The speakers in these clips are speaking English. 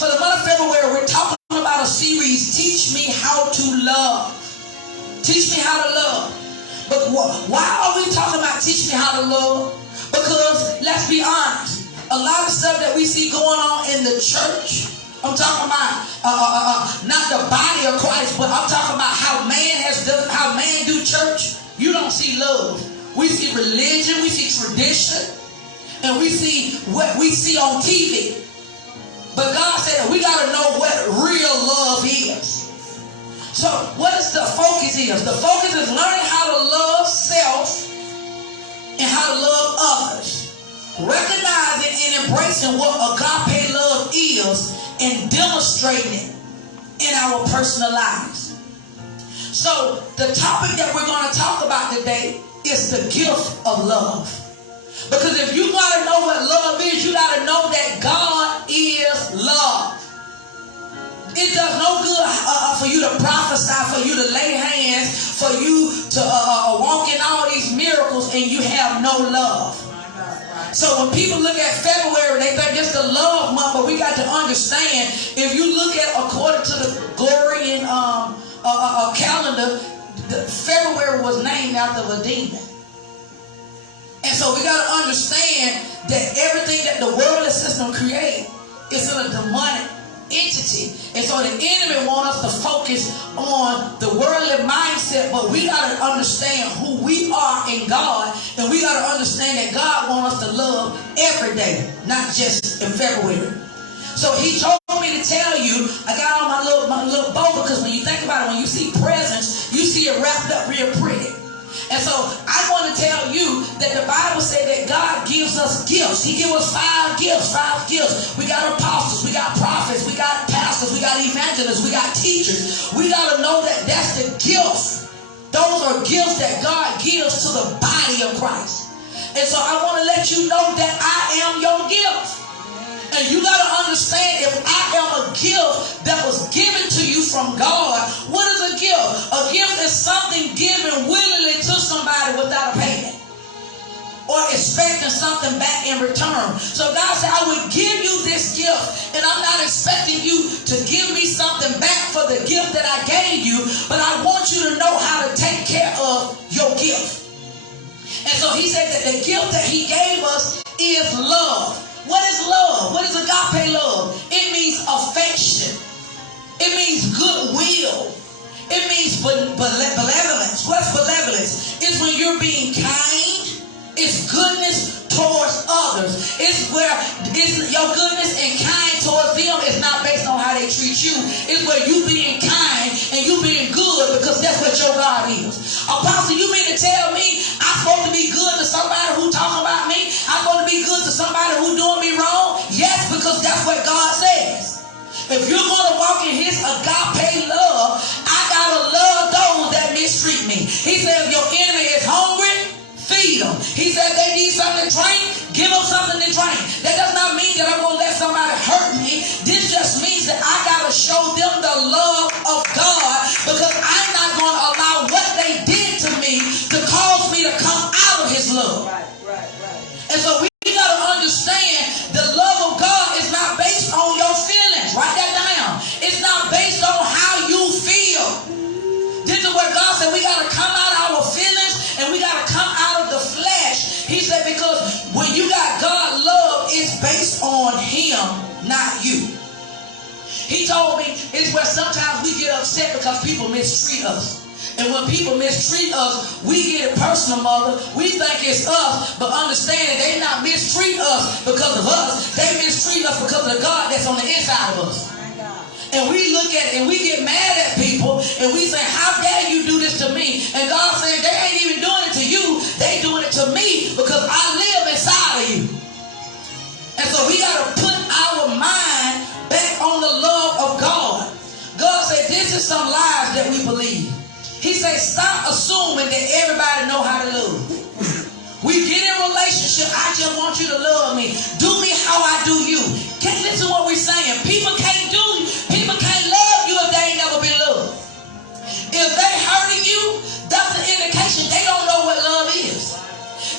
For the month of February, we're talking about a series, Teach Me How to Love. Teach me how to love. But why are we talking about teach me how to love? Because let's be honest, a lot of stuff that we see going on in the church, I'm talking about not the body of Christ, but I'm talking about how man do church. You don't see love. We see religion, we see tradition, and we see what we see on TV. But God said that we got to know what real love is. So what is the focus is? The focus is learning how to love self and how to love others. Recognizing and embracing what agape love is and demonstrating it in our personal lives. So the topic that we're going to talk about today is the gift of love. Because if you got to know what love is, you got to know that God is love. It does no good for you to prophesy, for you to lay hands, for you to walk in all these miracles and you have no love. So when people look at February, they think it's the love month, but we got to understand, if you look at according to the Gregorian calendar, February was named after a demon. And so we got to understand that everything that the worldly system creates is in a demonic entity. And so the enemy wants us to focus on the worldly mindset, but we got to understand who we are in God, and we got to understand that God wants us to love every day, not just in February. So he told me to tell you, I got on my little bow, because when you think about it, when you see presents, you see it wrapped up real pretty. And so I want to tell you that the Bible said that God gives us gifts. He gives us five gifts. We got apostles, we got prophets, we got pastors, we got evangelists, we got teachers. We got to know that that's the gifts. Those are gifts that God gives to the body of Christ. And so I want to let you know that I am your gift. And you got to understand, if I am a gift that was given to you from God, what is a gift? A gift is something given willingly to somebody without a payment or expecting something back in return. So God said, I would give you this gift, and I'm not expecting you to give me something back for the gift that I gave you, but I want you to know how to take care of your gift. And so he said that the gift that he gave us is love. What is love? What is agape love? It means affection. It means goodwill. It means benevolence. What's benevolence? It's when you're being kind. It's goodness towards others. It's where your goodness and kind towards them is not based on how they treat you. It's where you being kind and you being good, because that's what your God is. Apostle, you mean to tell me I'm supposed to be good to somebody who talking about me? I'm supposed to be good to somebody who doing me wrong? Yes, because that's what God says. If you're going to walk in his agape love, I got to love those that mistreat me. He said, if your enemy is hungry, feed them. He said, they need something to drink, give them something to drink. That does not mean that I'm going to let somebody hurt me. This just means that I got to show them the love of God, because I'm not going to allow what they did to me to cause me to come out of his love. Right. And so we got to understand the love of God is not based on your feelings. Write that down. It's not based on how you feel. This is what God said. We got to come out of our feelings, and we got to come out of the flesh. He said, because when you got God love, it's based on him, not you. He told me it's where sometimes we get upset because people mistreat us. And when people mistreat us, we get it personal, mother. We think it's us, but understand that they not mistreat us because of us. They mistreat us because of the God that's on the inside of us. And we look at it and we get mad at people and we say, how dare you do this to me? And God said, they ain't even doing it to you. They doing it to me because I live inside of you. And so we got to put our mind back on the love of God. God said, this is some lies that we believe. He said, stop assuming that everybody know how to love. We get in a relationship, I just want you to love me. Do me how I do you. Can't listen to what we're saying. People can't love you if they ain't never been loved. If they hurting you, that's an indication they don't know what love is.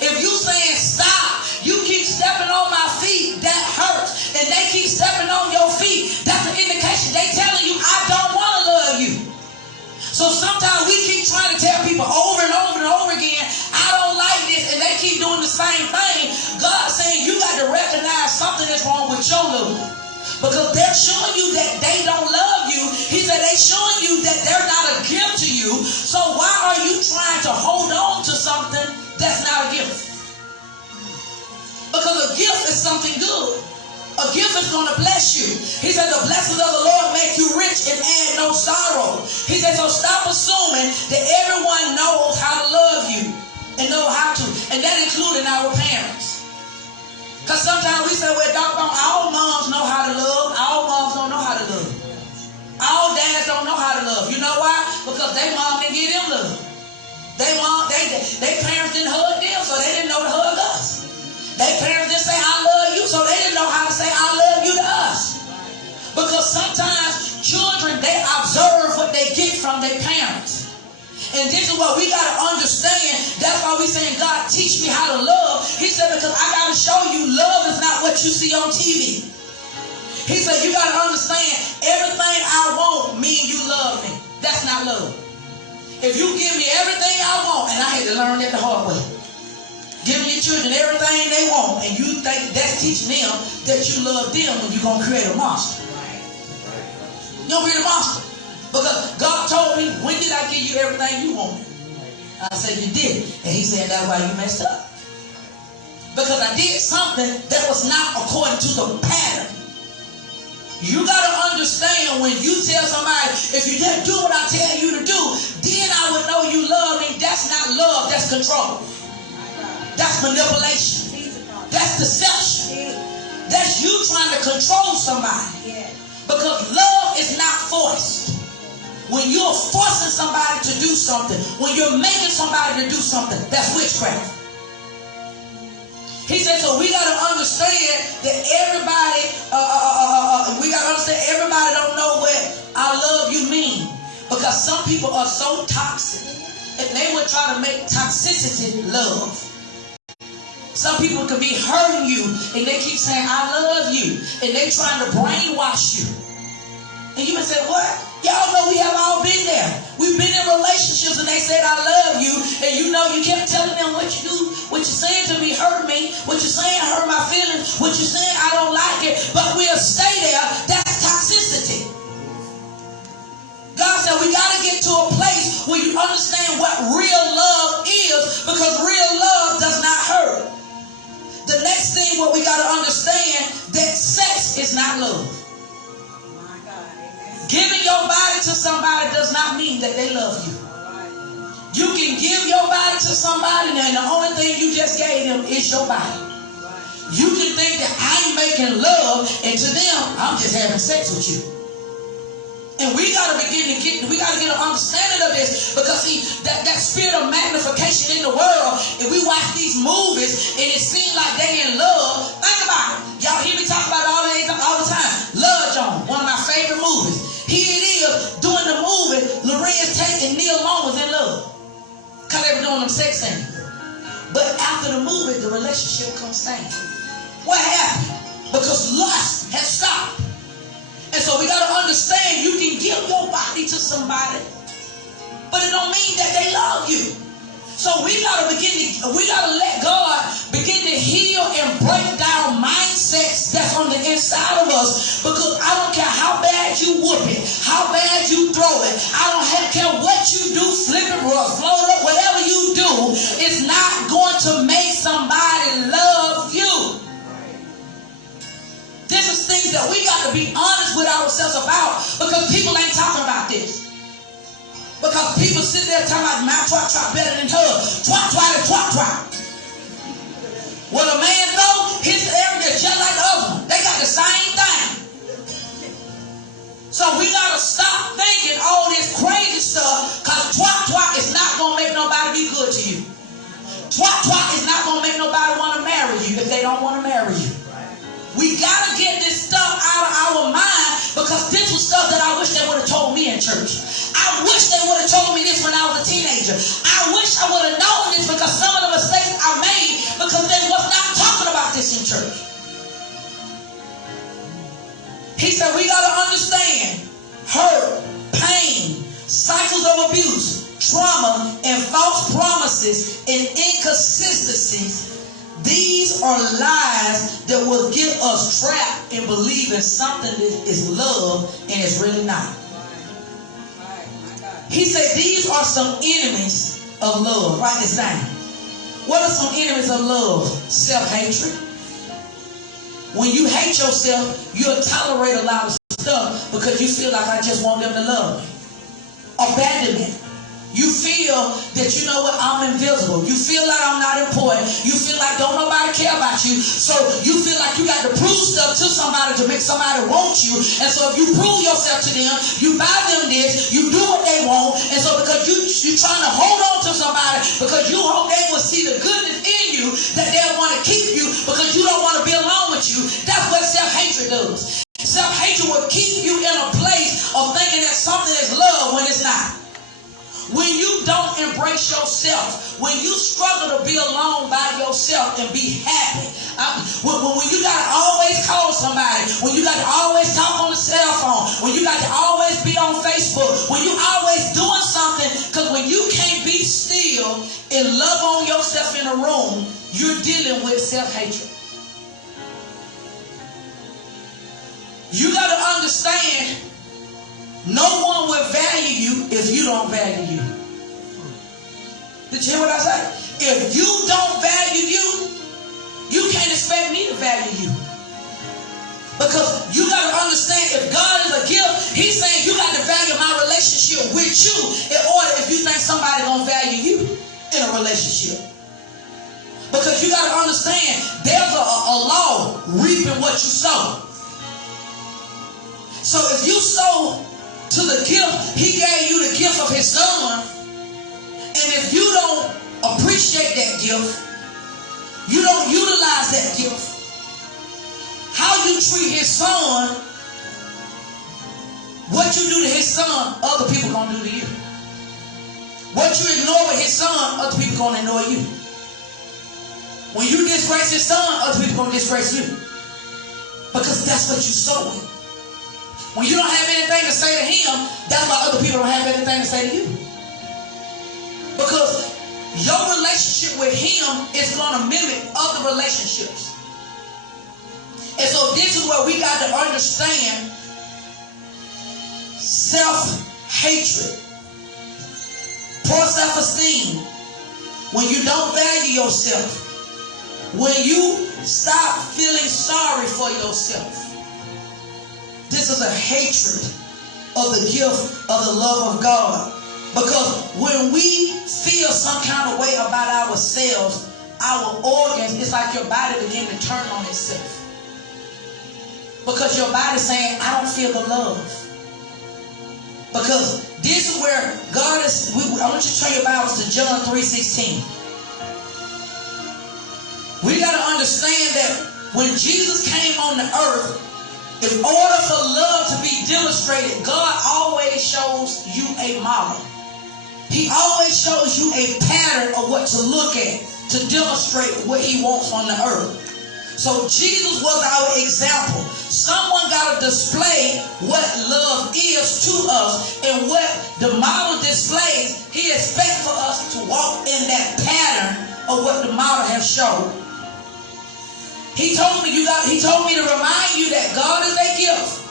If you saying stop, you keep stepping on my feet, that hurts. And they keep stepping on your feet, that's keep doing the same thing, God's saying you got to recognize something is wrong with your love. Because they're showing you that they don't love you. He said they're showing you that they're not a gift to you. So why are you trying to hold on to something that's not a gift? Because a gift is something good. A gift is going to bless you. He said the blessings of the Lord make you rich and add no sorrow. He said so stop assuming that everyone knows how to love you and know how to. And that including our parents. Because sometimes we say, well, doggone, all moms know how to love. All moms don't know how to love. All dads don't know how to love. You know why? Because their mom didn't give them love. Their parents didn't hug them, so they didn't know to hug us. Their parents didn't say, I love you, so they didn't know how to say, I love you to us. Because sometimes children, they observe what they get from their parents. And this is what we got to understand. That's why we're saying, God, teach me how to love. He said, because I got to show you love is not what you see on TV. He said, you got to understand, everything I want mean you love me. That's not love. If you give me everything I want, and I had to learn that the hard way. Giving your children everything they want, and you think that's teaching them that you love them when you're going to create a monster. You're going to create a monster. Because God told me, when did I give you everything you wanted? I said, you did. And he said, that's why you messed up. Because I did something that was not according to the pattern. You got to understand when you tell somebody, if you just do what I tell you to do, then I would know you love me. That's not love, that's control. That's manipulation. That's deception. That's you trying to control somebody. Because love is not forced. When you're forcing somebody to do something, when you're making somebody to do something, that's witchcraft. He said, so we got to understand that everybody, everybody don't know what I love you mean. Because some people are so toxic, and they would try to make toxicity love. Some people can be hurting you, and they keep saying, I love you, and they trying to brainwash you. And you would say, what? Y'all know we have all been there. We've been in relationships and they said, I love you. And you know you kept telling them what you do. What you're saying to me hurt me. What you're saying hurt my feelings. What you're saying I don't like it. But we'll stay there. That's toxicity. God said we got to get to a place where you understand what real love is. Because real love does not hurt. The next thing what we got to understand that sex is not love. Giving your body to somebody does not mean that they love you. You can give your body to somebody and the only thing you just gave them is your body. You can think that I'm making love and to them, I'm just having sex with you. And we got to get an understanding of this because see, that spirit of magnification in the world, if we watch these movies and it seems like they in love, think about it. Y'all hear me talk about it all the time. Love John, one of my favorite movies. Here it is, doing the movie, Lorenz Tate and Neil Long was in love. Because they were doing them sex scenes. But after the movie, the relationship couldn't stand. What happened? Because lust has stopped. And so we got to understand you can give your body to somebody, but it don't mean that they love you. So we got to let God begin to heal and break down mindsets that's on the inside of us. Because I don't care how bad you whoop it, how bad you throw it. I don't care what you do, flip it, float it, whatever you do, it's not going to make somebody love you. This is things that we got to be honest with ourselves about because people ain't talking about this. Because people sit there talking about my twat better than her. Twat. Well, a man though, his area is just like the other one. They got the same thing. So we got to stop thinking all this crazy stuff because twat is not going to make nobody be good to you. Twat is not going to make nobody want to marry you if they don't want to marry you. We got to get this stuff out of our mind because this was stuff that I wish they would have told me in church. I wish they would have told me this when I was a teenager. I wish I would have known this because some of the mistakes I made because they was not talking about this in church. He said we got to understand hurt, pain, cycles of abuse, trauma, and false promises and inconsistencies. These are lies that will get us trapped in believing something that is love and it's really not. He said these are some enemies of love. Write this down. What are some enemies of love? Self-hatred. When you hate yourself, you'll tolerate a lot of stuff because you feel like I just want them to love me. Abandonment. You feel that, you know what, I'm invisible. You feel like I'm not important. You feel like don't nobody care about you. So you feel like you got to prove stuff to somebody to make somebody want you. And so if you prove yourself to them, you buy them this, you do what they want. And so because you're trying to hold on to somebody because you hope they will see the goodness in you, that they'll want to keep you because you don't want to be alone with you. That's what self-hatred does. Self-hatred will keep you in a place of thinking that something is love when it's not. When you don't embrace yourself, when you struggle to be alone by yourself and be happy, when you got to always call somebody, when you got to always talk on the cell phone, when you got to always be on Facebook, when you always doing something, because when you can't be still and love on yourself in a room, you're dealing with self-hatred. You got to understand, no one will value you if you don't value you. Did you hear what I said? If you don't value you, you can't expect me to value you. Because you got to understand, if God is a gift, he's saying you got to value my relationship with you in order if you think somebody going to value you in a relationship. Because you got to understand, there's a law, reaping what you sow. So if you sow to the gift, he gave you the gift of his son. And if you don't appreciate that gift, you don't utilize that gift, how you treat his son, what you do to his son, other people gonna do to you. What you ignore with his son, other people gonna ignore you. When you disgrace his son, other people gonna disgrace you. Because that's what you sow with. When you don't have anything to say to him, that's why other people don't have anything to say to you. Because your relationship with him is going to mimic other relationships. And so this is where we got to understand self-hatred, poor self-esteem, when you don't value yourself, when you stop feeling sorry for yourself. This is a hatred of the gift of the love of God. Because when we feel some kind of way about ourselves, our organs, it's like your body begin to turn on itself. Because your body's saying, I don't feel the love. Because this is where God is, I want you to turn your Bibles to John 3:16. We got to understand that when Jesus came on the earth, in order for love to be demonstrated, God always shows you a model. He always shows you a pattern of what to look at to demonstrate what he wants on the earth. So Jesus was our example. Someone got to display what love is to us, and what the model displays, he expects for us to walk in that pattern of what the model has shown. He told me to remind you that God is a gift.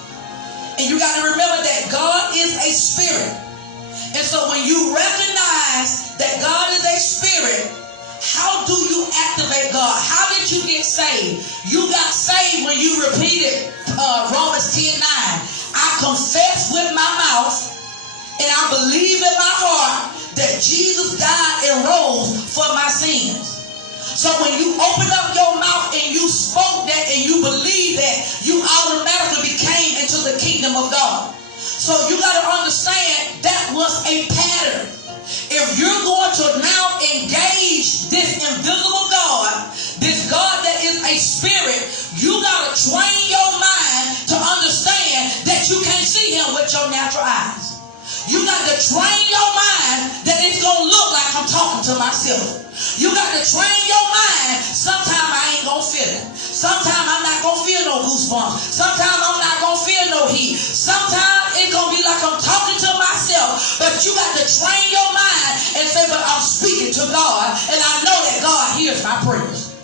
And you got to remember that God is a spirit. And so when you recognize that God is a spirit, how do you activate God? How did you get saved? You got saved when you repeated Romans 10:9. I confess with my mouth and I believe in my heart that Jesus died and rose for my sins. So when you open up your mouth and you spoke that and you believe that, you automatically became into the kingdom of God. So you got to understand that was a pattern. If you're going to now engage this invisible God, this God that is a spirit, you got to train your mind to understand that you can't see him with your natural eyes. You got to train your mind that it's going to look like I'm talking to myself. You got to train your mind, sometimes I ain't going to feel it. Sometimes I'm not going to feel no goosebumps. Sometimes I'm not going to feel no heat. Sometimes it's going to be like I'm talking to myself. But But you got to train your mind and say, but I'm speaking to God, and I know that God hears my prayers.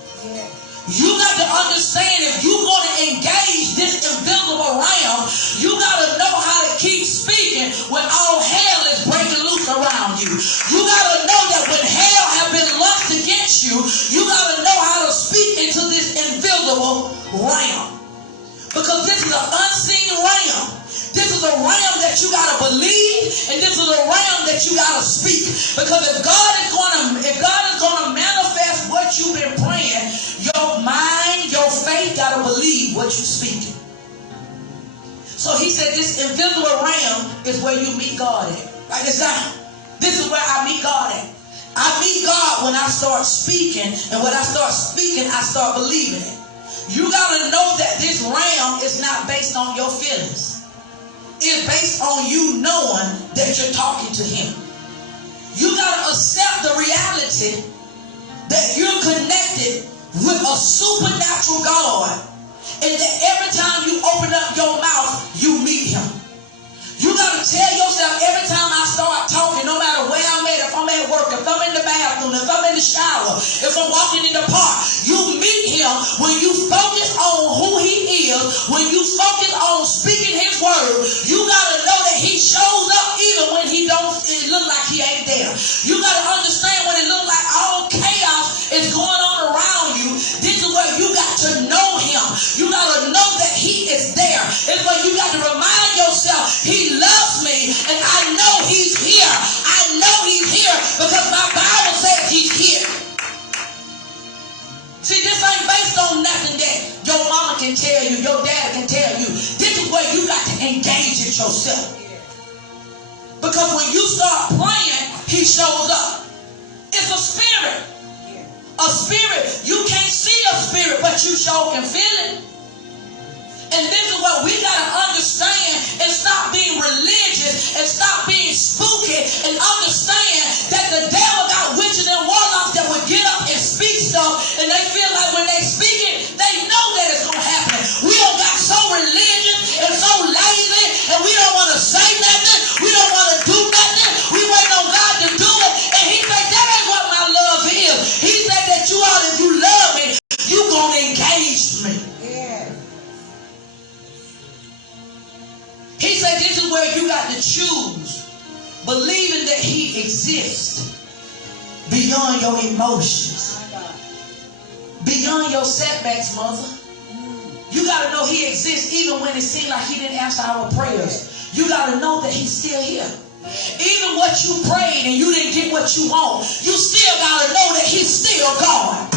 You got to understand, if you're going to engage this invisible realm, you got to know how to keep speaking when all hell is breaking loose around you. You got to know that when hell have been launched against you, you got to know how to speak into this invisible realm. Because this is an unseen realm. This is a realm that you got to believe, and this is a realm that you got to speak. Because if God is going to manifest what you've been praying, your mind, your faith got to believe what you're speaking. So he said this invisible realm is where you meet God at. Write this down. This is where I meet God at. I meet God when I start speaking, and when I start speaking, I start believing it. You got to know that this realm is not based on your feelings. It's based on you knowing that you're talking to him. You got to accept the reality that you're connected with a supernatural God, and that every time you open up your mouth, you meet him. You got to tell yourself, every time I start talking, no matter where I'm at, if I'm at work, if I'm in the bathroom, if I'm in the shower, if I'm walking in the park, you meet him when you focus on who he is, when you focus on speaking his word. You got to know that he shows up even when it look like he ain't there. You got to understand, when it look like all chaos is going on around you, this is where you got to know him. You got to know that he is there. It's where you got to remind yourself, he loves me, and I know he's here. I know he's here because my Bible says he's here. See, this ain't based on nothing that your mama can tell you, your dad can tell you. This is where you got to engage it yourself. Because when you start praying, he shows up. It's a spirit. A spirit. You can't see a spirit, but you sure can feel it. And this is what we got to understand, and stop being religious and stop being spooky, and understand that the devil got witches and warlocks that would get up and speak stuff, and they feel like when they speak it, they know that it's going to happen. We don't got so religious and so lazy, and we don't want to say nothing. We don't want to do nothing. We wait on God to do it. And he said, that ain't what my love is. He said that you all, if you love me, you going to engage me. He said this is where you got to choose believing that he exists beyond your emotions, beyond your setbacks, mother. You got to know he exists even when it seemed like he didn't answer our prayers. You got to know that he's still here. Even what you prayed and you didn't get what you want, you still got to know that he's still God.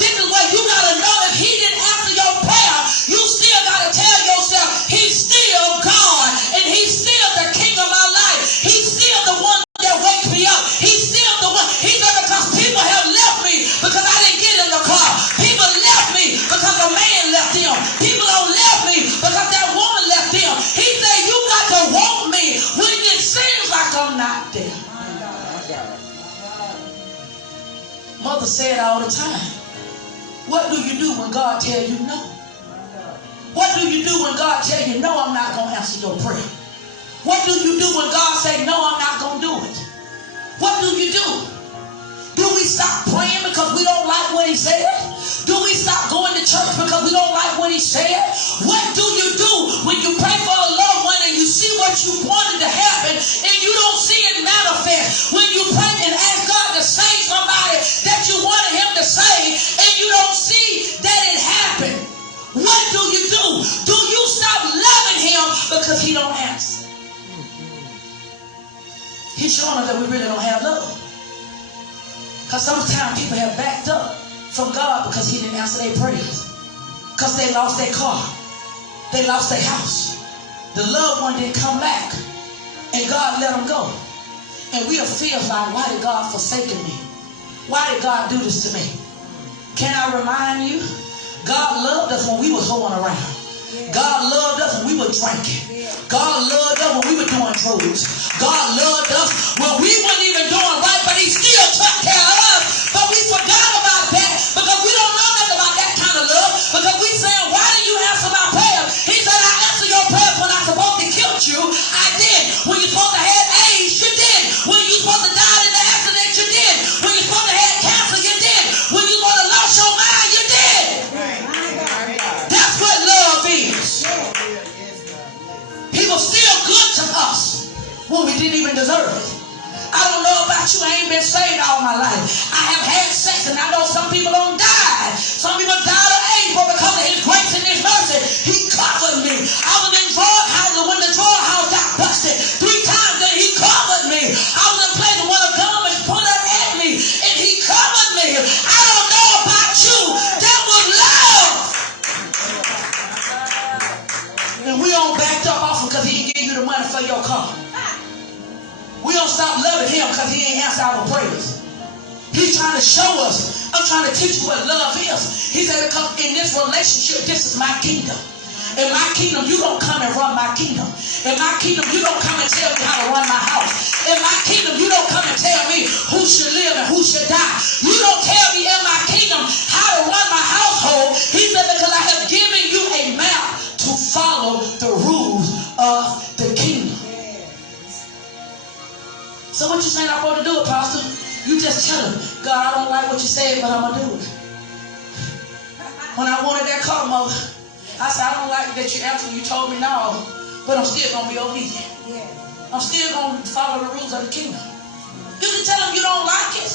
This is what you got to know. If he didn't answer your prayer, you still got to tell yourself, he's still God, and he's still the king of my life. He's still the one that wakes me up. He's still the one. He said, because people have left me because I didn't get in the car. People left me because a man left them. People don't left me because that woman left them. He said, you got to want me when it seems like I'm not there. Mother said all the time, what do you do when God tells you no? What do you do when God tells you, no, I'm not going to answer your prayer? What do you do when God says, no, I'm not going to do it? What do you do? Do we stop praying because we don't like what he said? Do we stop going to church because we don't like what he said? What do you do when you pray for a loved one and you see what you wanted to happen and you don't see it manifest? When you pray and ask God to save somebody that you wanted him to save and you don't see that it happened, what do you do? Do you stop loving him because he don't answer? He's showing us that we really don't have love. Because sometimes people have backed up from God because he didn't answer their prayers. Because they lost their car. They lost their house. The loved one didn't come back. And God let them go. And we'll feel like, why did God forsake me? Why did God do this to me? Can I remind you? God loved us when we was going around. God loved us when we were drinking. God loved us when we were doing drugs. God loved us when we weren't even doing right, but he still took care of us. But we forgot about that because we don't know nothing about that kind of love. Because we saying, why did you answer my prayers? He said, I answered your prayers when I supposed to kill you. I did. When you're supposed to have AIDS, you did. when we didn't even deserve it. I don't know about you. I ain't been saved all my life. I have had sex, and I know some people don't die. Some people died of AIDS, but because of his grace and his mercy, he covered me. I was in drug houses when the drug house got busted 3 times, and he covered me. I was in places where the government put it at me, and he covered me. I don't know about you. That was love. And we don't back up off him because he didn't give you the money for your car. We don't stop loving him because he ain't answer our prayers. He's trying to show us. I'm trying to teach you what love is. He said, because in this relationship, this is my kingdom. In my kingdom, you don't come and run my kingdom. In my kingdom, you don't come and tell me how to run my house. In my kingdom, you don't come and tell me who should live and who should die. You don't tell me in my kingdom how to run my household. He said, because I have given you a map to follow the rules of the kingdom. So what you saying I'm supposed to do, Apostle? You just tell him, God, I don't like what you said, but I'm going to do it. When I wanted that car, Mother, I said, I don't like that you answered. You told me no, but I'm still going to be obedient. I'm still going to follow the rules of the kingdom. You can tell him you don't like it,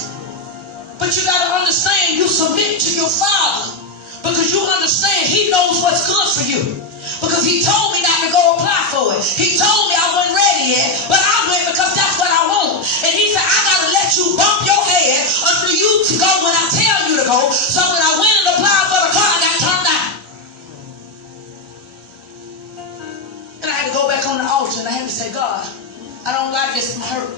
but you got to understand you submit to your Father because you understand he knows what's good for you. Because he told me not to go apply for it. He told me I wasn't ready yet, but I went because that's what I want. And he said, I got to let you bump your head until you to go when I tell you to go. So when I went and applied for the car, I got turned down. And I had to go back on the altar and I had to say, God, I don't like this, I'm hurt.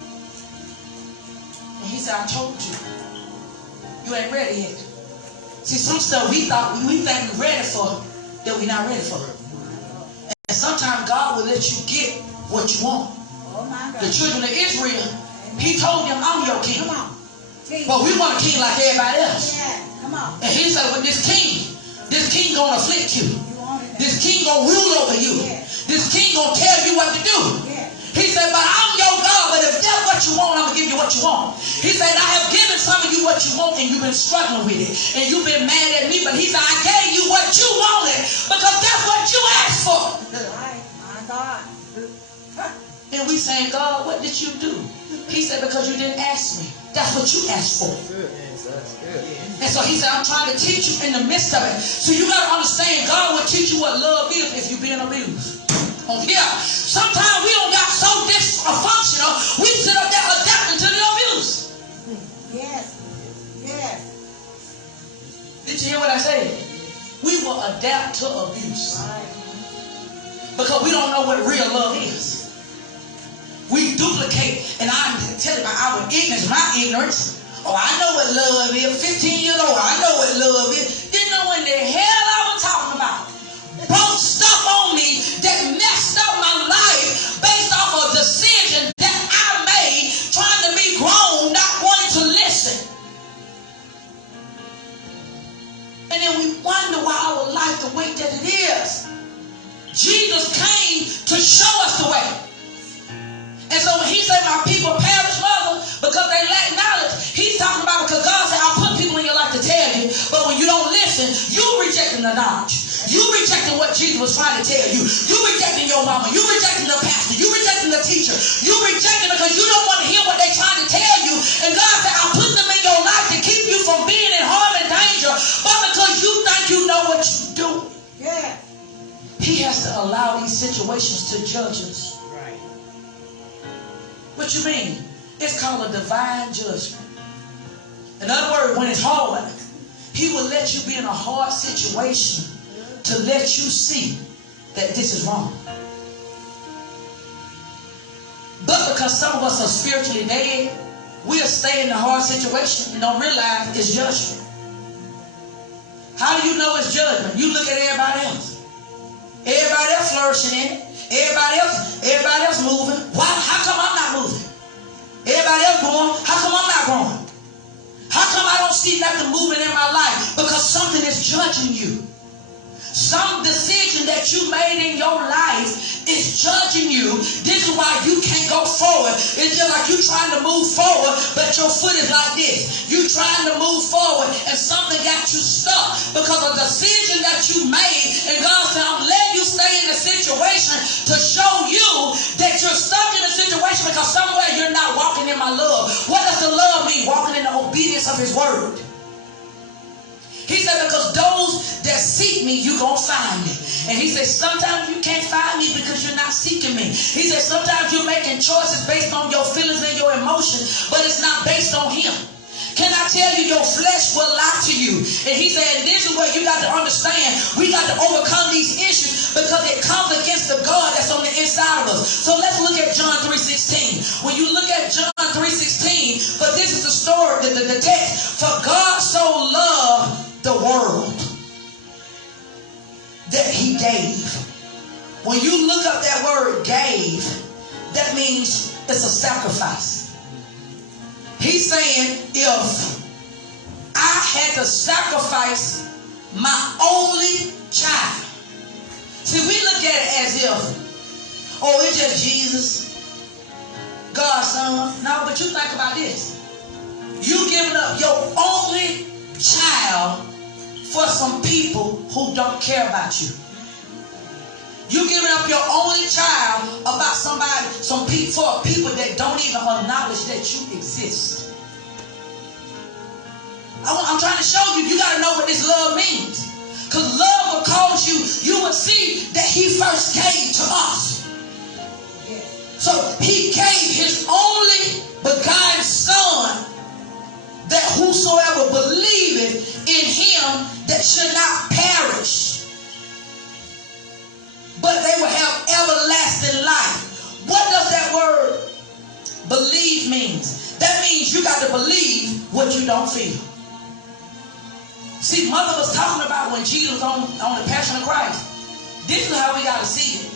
And he said, I told you, you ain't ready yet. See, some stuff we think we're ready for, that we're not ready for. And sometimes God will let you get what you want. The children of Israel, he told them, I'm your king. But we want a king like everybody else. And he said, well, this king gonna afflict you. This king gonna rule over you. This king gonna tell you what to do. He said, but I'm your God, but if that's what you want, I'm going to give you what you want. He said, I have given some of you what you want, and you've been struggling with it. And you've been mad at me, but he said, I gave you what you wanted, because that's what you asked for. Right, my God. And we saying, God, what did you do? He said, because you didn't ask me. That's what you asked for. And so he said, I'm trying to teach you in the midst of it. So you got to understand, God will teach you what love is if you're being abused. Oh, yeah. Sometimes we don't got so dysfunctional, we sit up there adapting to the abuse. Yes. Yes. Did you hear what I said? We will adapt to abuse. Because we don't know what real love is. We duplicate, and I'm telling you about our ignorance, my ignorance. Oh, I know what love is. 15 years old, I know what love is. Didn't know what the hell I was talking about. Brought stuff on me that messed up my life based off of a decision that I made trying to be grown, not wanting to listen. And then we wonder why our life the way that it is. Jesus came to show us the way. And so when he said my people perish, Mother, because they lack knowledge, he's talking about because God said, I'll put people in your life to tell you, but when you don't listen, you rejecting the knowledge. You rejecting what Jesus was trying to tell you. You rejecting your mama. You rejecting the pastor. You rejecting the teacher. You rejecting because you don't want to hear what they're trying to tell you. And God said, I put them in your life to keep you from being in harm and danger, but because you think you know what you do. Yeah. He has to allow these situations to judge us. Right. What you mean? It's called a divine judgment. In other words, when it's hard, he will let you be in a hard situation to let you see that this is wrong. But because some of us are spiritually dead, we'll stay in a hard situation and don't realize it's judgment. How do you know it's judgment? You look at everybody else. Everybody else flourishing in it. Everybody else moving. Why? How come I'm not moving? Everybody else growing. How come I'm not growing? How come I don't see nothing moving in my life? Because something is judging you. Some decision that you made in your life is judging you. This is why you can't go forward. It's just like you trying to move forward, but your foot is like this. You trying to move forward, and something got you stuck because of the decision that you made. And God said, I'm letting you stay in the situation to show you that you're stuck walking in the obedience of his word. He said, because those that seek me, you're going to find me. And he said, sometimes you can't find me because you're not seeking me. He said, sometimes you're making choices based on your feelings and your emotions, but it's not based on him. Can I tell you, your flesh will lie to you? And he said, and this is what you got to understand. We got to overcome these issues because it comes against the God that's on the inside of us. So let's look at John 3:16. When you look at John 3:16, but this is the story, the text. For God so loved the world that he gave. When you look up that word gave, that means it's a sacrifice. He's saying, if I had to sacrifice my only child. See, we look at it as if, oh, it's just Jesus, God's son. No, but you think about this. You giving up your only child for some people who don't care about you. You giving up your only child about for people that don't even acknowledge that you exist. I'm trying to show you, you got to know what this love means. Because love will cause you will see that he first gave to us. So he gave his only begotten son, that whosoever believeth in him that should not perish, but they will have everlasting life. What does that word believe means? That means you got to believe what you don't feel. See, Mother was talking about when Jesus was on the Passion of Christ. This is how we got to see it.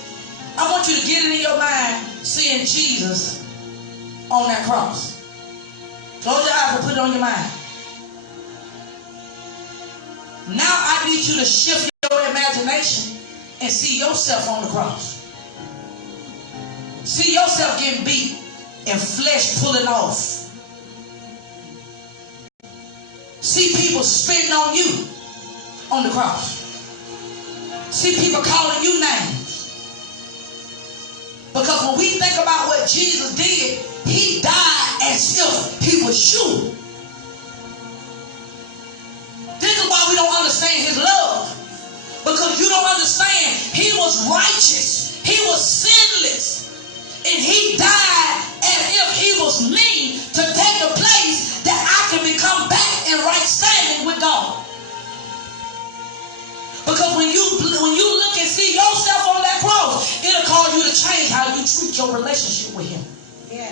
I want you to get it in your mind, seeing Jesus on that cross. Close your eyes and put it on your mind. Now I need you to shift your imagination and see yourself on the cross. See yourself getting beat and flesh pulling off. See people spitting on you on the cross. See people calling you names. Because when we think about what Jesus did, he died as if he was you. This is why we don't understand his love. Because you don't understand, he was righteous. He was sinless. And he died as if he was me to take a place that I can become back in right standing with God. Because when you look and see yourself on that cross, it'll cause you to change how you treat your relationship with him. Yeah.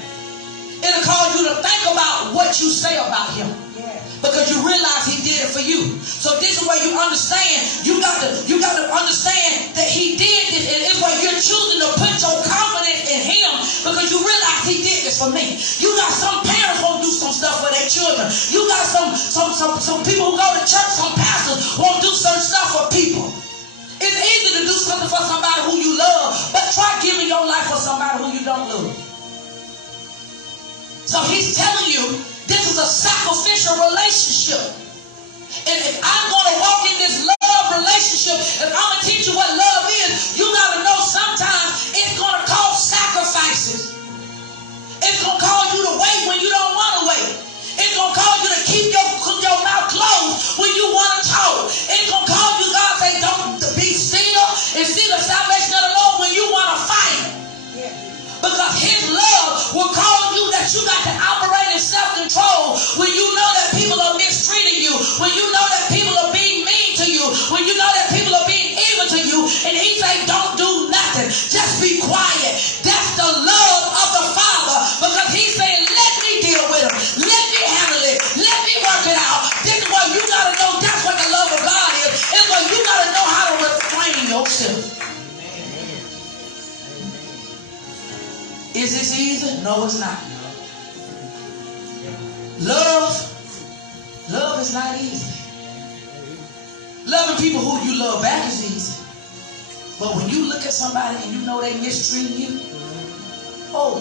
It'll cause you to think about what you say about him. Yeah. Because you realize he did it for you. So this is where you understand. You got to understand that he did this, and it's where you're choosing to put your confidence in him because you realize he did this for me. You got some parents won't do some stuff for their children. You got some people who go to church, some pastors won't do certain stuff for people. It's easy to do something for somebody who you love, but try giving your life for somebody who you don't love. So he's telling you this is a sacrificial relationship. And if I'm going to walk in this love relationship, if I'm going to teach you what love is, you got to know sometimes it's going to cause sacrifices. It's going to cause you to wait when you don't want to wait. It's going to cause you to keep your mouth closed when you want to talk. It's going to cause you, God say, don't be still and see the salvation of the Lord when you want to fight. Yeah. Because his love will cause you that you got to operate in self-control when you know that people are mistreating you, when you know that people are being mean to you, when you know that people are being evil to you, and he say, don't do nothing. Just be quiet. That's the love of the Father, because he's saying, let me deal with him. Let me handle it. Let me work it out. This is what you got to know. That's what the love of God is. It's what you got to know how to refrain yourself. Is this easy? No, it's not. Love is not easy. Loving people who you love back is easy. But when you look at somebody and you know they mistreating you, oh,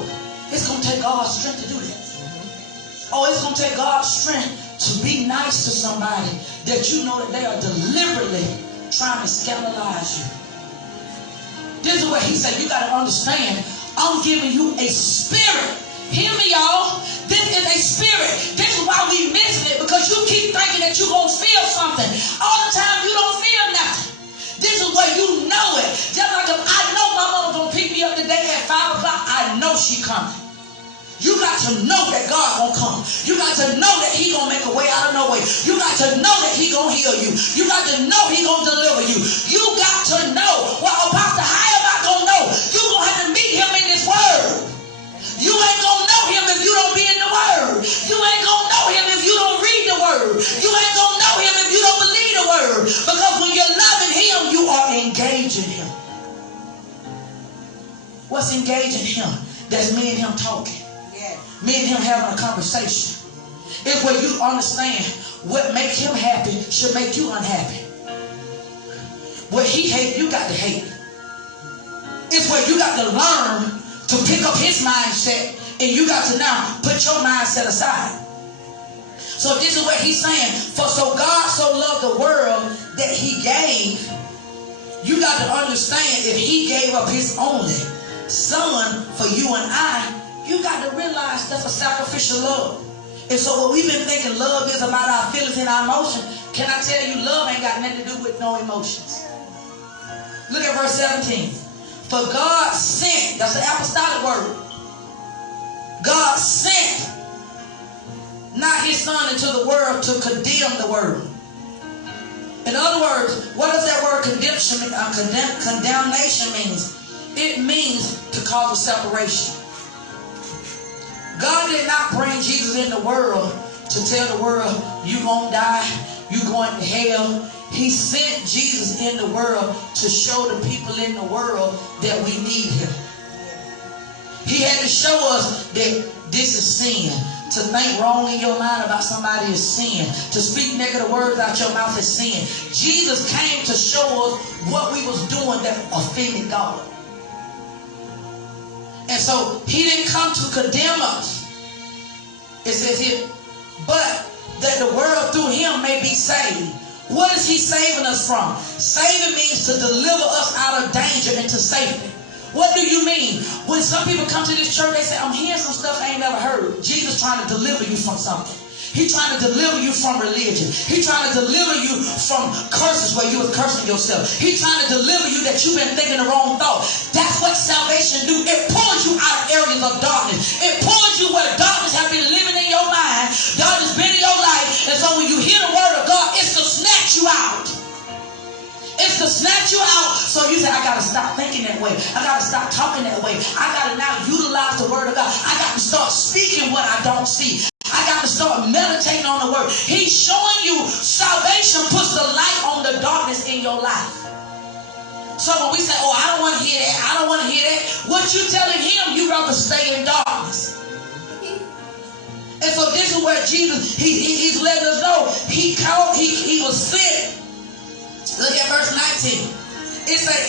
it's going to take God's strength to do that. Oh, it's going to take God's strength to be nice to somebody that you know that they are deliberately trying to scandalize you. This is what he said. You got to understand, I'm giving you a spirit. Hear me, y'all. This is a spirit. This is why we missing it, because you keep thinking that you're going to feel something. All the time you don't feel nothing. This is where you know it. Just like if I know my mama going to pick me up today at 5 o'clock, I know she coming. You got to know that God gonna come. You got to know that he gonna make a way out of no way. You got to know that he gonna heal you. You got to know he gonna deliver you. You got to know. Well, Apostle, how am I gonna know? You gonna have to meet him in this word. You ain't gonna know him if you don't be in the word. You ain't gonna know him if you don't read the word. You ain't gonna know him if you don't believe the word. Because when you're loving him, you are engaging him. What's engaging him? That's me and him talking. Me and him having a conversation. It's where you understand what makes him happy should make you unhappy. What he hates, you got to hate. It's where you got to learn to pick up his mindset, and you got to now put your mindset aside. So this is what he's saying. For so God so loved the world that he gave. You got to understand, if he gave up his only son for you and I, you got to realize that's a sacrificial love. And so what we've been thinking love is about our feelings and our emotions, can I tell you, love ain't got nothing to do with no emotions. Look at verse 17. For God sent, that's the apostolic word. God sent not his son into the world to condemn the world. In other words, what does that word condemnation means? It means to cause a separation. God did not bring Jesus in the world to tell the world, you gonna die, you going to hell. He sent Jesus in the world to show the people in the world that we need him. He had to show us that this is sin. To think wrong in your mind about somebody is sin. To speak negative words out your mouth is sin. Jesus came to show us what we was doing that offended God. And so he didn't come to condemn us. It says here, but that the world through him may be saved. What is he saving us from? Saving means to deliver us out of danger into safety. What do you mean? When some people come to this church, they say, I'm hearing some stuff I ain't never heard. Jesus trying to deliver you from something. He's trying to deliver you from religion. He's trying to deliver you from curses where you was cursing yourself. He's trying to deliver you that you've been thinking the wrong thought. That's what salvation do. It pulls you out of areas of darkness. It pulls you where darkness has been living in your mind. Darkness been in your life. And so when you hear the word of God, it's to snatch you out. It's to snatch you out. So you say, I got to stop thinking that way. I got to stop talking that way. I got to now utilize the word of God. I got to start speaking what I don't see. I got to start meditating on the word. He's showing you salvation puts the light on the darkness in your life. So when we say, oh, I don't want to hear that, I don't want to hear that, what you telling him, you rather stay in darkness. And so this is where Jesus, he's letting us know he was sent. Look at verse 19. It says,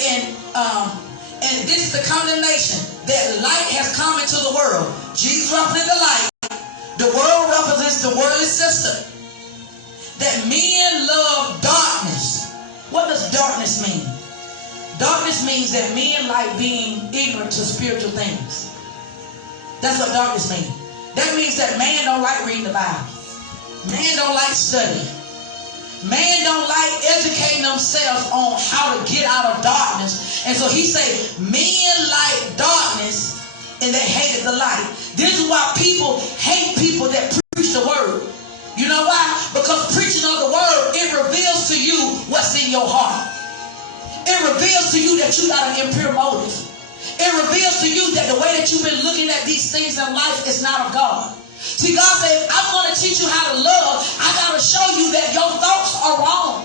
and this is the condemnation, that light has come into the world. Jesus represents the light. The world represents the worldly system. That men love darkness. What does darkness mean? Darkness means that men like being ignorant to spiritual things. That's what darkness means. That means that man don't like reading the Bible. Man don't like studying. Man don't like educating themselves on how to get out of darkness. And so he said, men like darkness and they hated the light. This is why people hate people that preach the word. You know why? Because preaching of the word, it reveals to you what's in your heart. It reveals to you that you got an impure motive. It reveals to you that the way that you've been looking at these things in life is not of God. See, God said, I'm going to teach you how to love. I got to show you that your thoughts are wrong.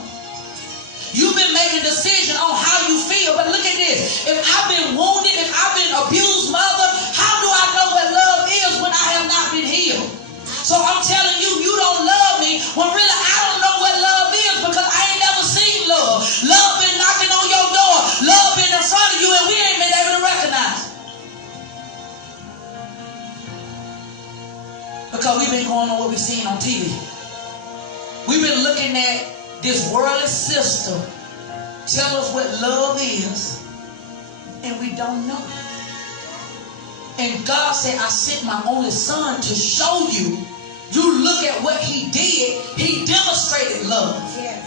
You've been making a decision on how you feel. But look at this. If I've been wounded, if I've been abused, mother, how do I know what love is when I have not been healed? So I'm telling you, you don't love me when really I don't know what love is because I ain't never seen love. Love been knocking on your door. Love been in front of you and we ain't been able to recognize it. Because we've been going on what we've seen on TV. We've been looking at this worldly system tell us what love is, and we don't know. And God said, I sent my only son to show you. You look at what he did. He demonstrated love. Yes.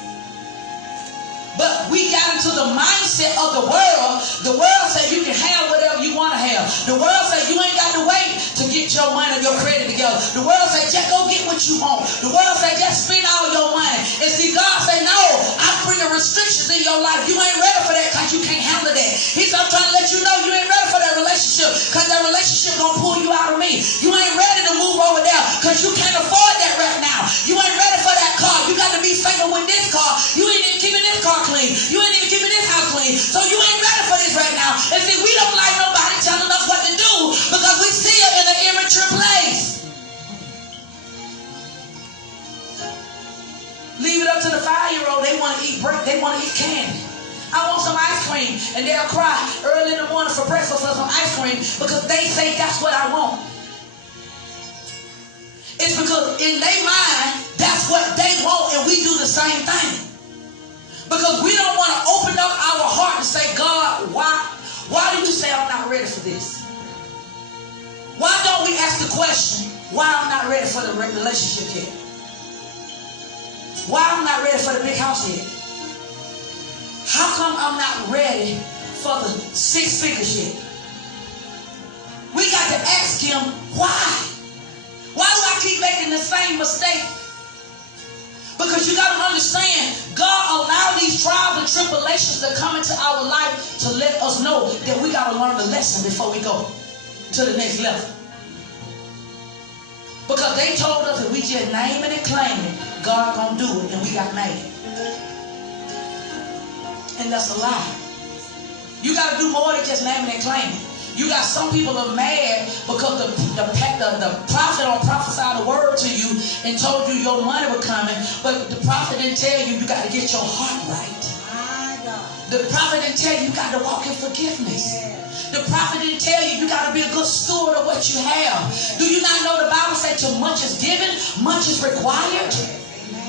But we got into the mindset of the world. The world said you can have whatever you want to have. The world said you ain't got to wait to get your money and your credit together. The world said just go get what you want. The world said just spend all your money. And see, God said, no, I'm bringing restrictions in your life. You ain't ready for that because you can't handle that. He said, I'm trying to let you know you ain't ready for that relationship because that relationship going to pull you out of me. You ain't ready to move over there because you can't afford that right now. You ain't ready for that car. You got to be faithful with this car. You ain't even keeping this car clean. You ain't even keeping this house clean. So you ain't ready for this right now. And see, we don't like nobody telling us what to do because we see it in an immature place. Leave it up to the 5-year-old. They want to eat bread. They want to eat candy. I want some ice cream. And they'll cry early in the morning for breakfast for some ice cream because they say that's what I want. It's because in their mind, that's what they want, and we do the same thing. Because we don't want to open up our heart and say, God, why do you say I'm not ready for this? Why don't we ask the question, why I'm not ready for the relationship yet? Why I'm not ready for the big house yet? How come I'm not ready for the 6 figures yet? We got to ask him, why? Why do I keep making the same mistake? Because you got to understand, God allowed these trials and tribulations to come into our life to let us know that we got to learn the lesson before we go to the next level. Because they told us that we just name it and claim it, God gonna do it, and we got mad. And that's a lie. You got to do more than just name it and claim it. You got some people are mad because the prophet don't prophesy the word to you and told you your money was coming, but the prophet didn't tell you got to get your heart right. My God. The prophet didn't tell you got to walk in forgiveness. The prophet didn't tell you got to be a good steward of what you have. Do you not know the Bible said too much is given, much is required?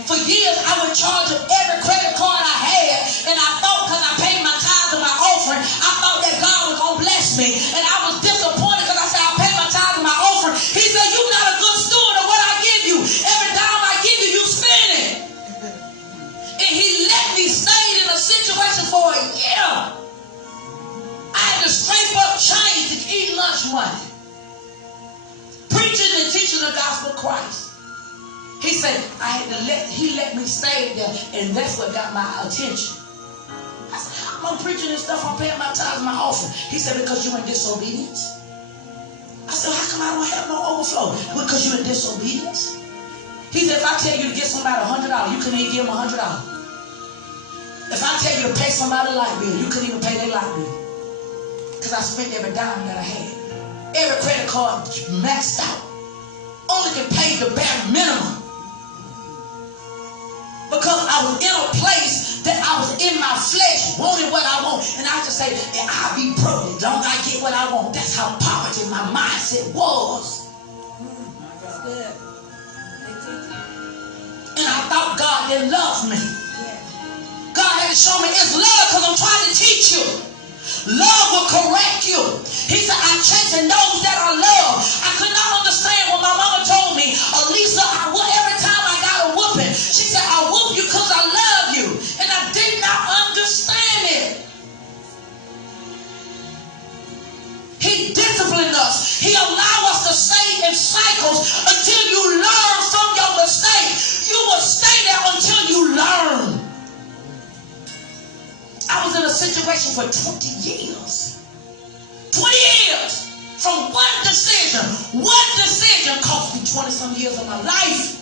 For years, I would charge of every credit card I had, and I thought because I paid my tithes and my offering, I thought that God was going to bless me. And I was disappointed because I said, I paid my tithes and my offering. He said, you're not a good steward of what I give you. Every dime I give you, you spend it. And he let me stay in a situation for a year. I had to scrape up change to eat lunch money. Preaching and teaching the gospel of Christ. He said, he let me stay there, and that's what got my attention. I said, how am I preaching this stuff? I'm paying my tithes and my offering. He said, because you're in disobedience. I said, how come I don't have no overflow? Because you're in disobedience. He said, if I tell you to get somebody $100, you couldn't even give them $100. If I tell you to pay somebody a light bill, you couldn't even pay their light bill. Because I spent every dime that I had. Every credit card maxed out. Only can pay the bare minimum. Because I was in a place that I was in my flesh, wanting what I want. And I just say, I'll be broke as long as I get what I want. That's how poverty my mindset was. That's good. And I thought God didn't love me. God had to show me it's love because I'm trying to teach you. Love will correct you. He said, I'm chasing those that I love. I could not understand when my mama told me, Elisa, every time I got a whooping, she said, I whoop you because I love you. And I did not understand it. He disciplined us. He allowed us to stay in cycles until you learn from your mistake. You will stay there until you learn. I was in a situation for 20 years. 20 years from one decision. One decision cost me 20-some years of my life.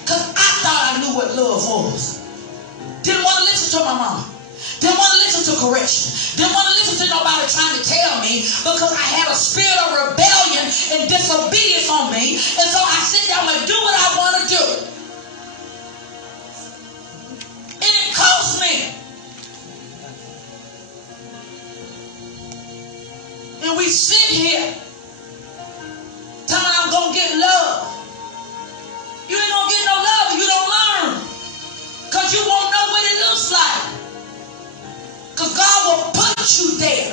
Because I thought I knew what love was. Didn't want to listen to my mama. Didn't want to listen to correction. Didn't want to listen to nobody trying to tell me because I had a spirit of rebellion and disobedience on me. And so I sit down and do what I want to do. And it cost me. And we sit here telling I'm going to get love. You ain't going to get no love if you don't learn. Because you won't know what it looks like. Because God will put you there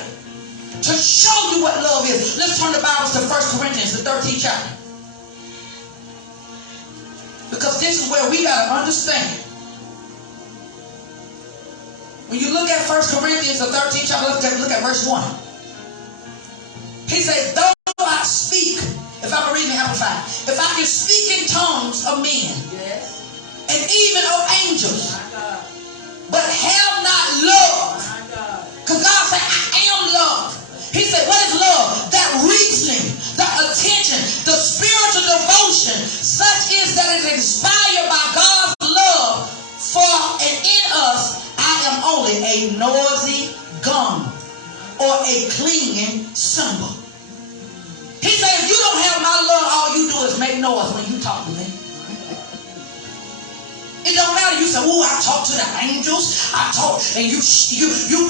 to show you what love is. Let's turn the Bibles to 1 Corinthians, the 13th chapter. Because this is where we got to understand. When you look at 1 Corinthians, the 13th chapter, look at verse 1. He said, though I speak, if I'm reading the Amplified, if I can speak in tongues of men, yes, and even of angels, but have not love, because God said, I am love. He said, what is love? That reasoning, that attention, the spiritual devotion, such is that it is inspired by God's love for and in us. I am only a noisy gong or a clinging cymbal. He said, if you don't have my love, all you do is make noise when you talk to me. It don't matter. You say, oh, I talk to the angels. I talk, and you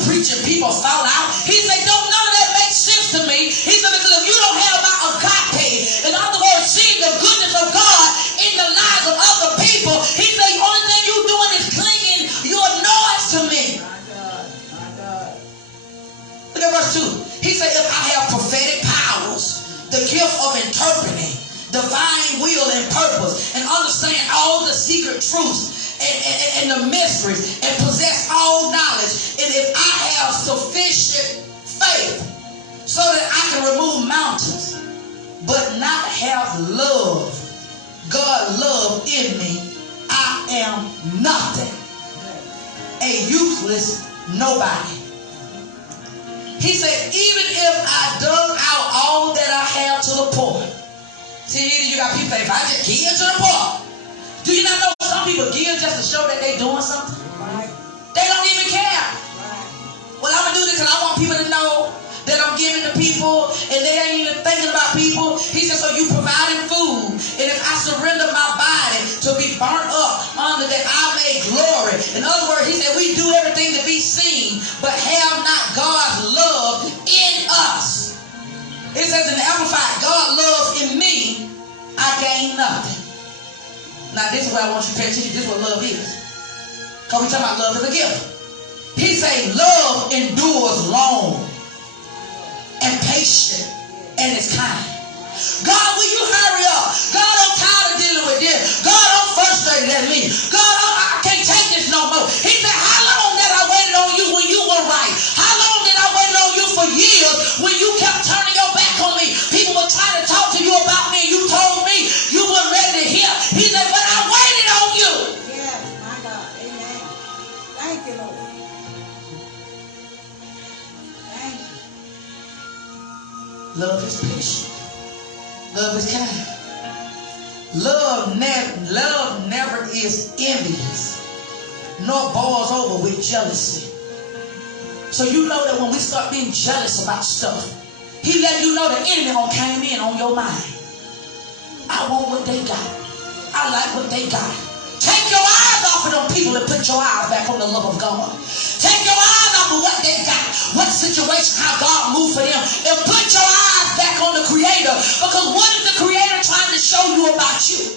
preach and people fall out. He said, none of that makes sense to me. He said, because if you don't have my agape, in other words, seeing the goodness of God in the lives of other people, he said, the only thing you're doing is clinging your noise to me. My God. Look at verse 2. He said, if I have prophetic powers, the gift of interpreting, divine will and purpose, and understand all the secret truths and the mysteries, and possess all knowledge, and if I have sufficient faith so that I can remove mountains, but not have love, God love in me, I am nothing, a useless nobody. He said, even if I dug out all that I have to the poor. See, you got people say, if I just give to the poor. Do you not know some people give just to show that they're doing something? Right. They don't even care. Right. Well, I'm going to do this because I want people to know that I'm giving to people and they ain't even thinking about people. He said, so you providing food. And if I surrender my body to be burnt up under that I may glory. In other words, he said, we do everything to be seen, but have not God's love in us. It says in the Amplified, God loves in me, I gain nothing. Now this is what I want you to pay attention to. This is what love is. Because we're talking about love as a gift. He said, love endures long and patient and is kind. God, will you hurry up? God, I'm tired of dealing with this. God, I'm frustrated at me. God, I can't take this no more. He said, how long did I waited on you when you were right? How long did I wait on you for years when you kept turning your back on me? People were trying to talk to you about me and you told me you weren't ready to hear. He said, but I waited on you. Yes, my God. Amen. Thank you, Lord. Thank you. Love is patient. Love is kind. Love never is envious, nor boils over with jealousy. So you know that when we start being jealous about stuff, he let you know the enemy gonna came in on your mind. I want what they got. I like what they got. Take your eyes off of them people and put your eyes back on the love of God. Take your eyes off of what they got, what situation, how God moved for them, and put your eyes back on the Creator. Because what is the Creator trying to show you about you?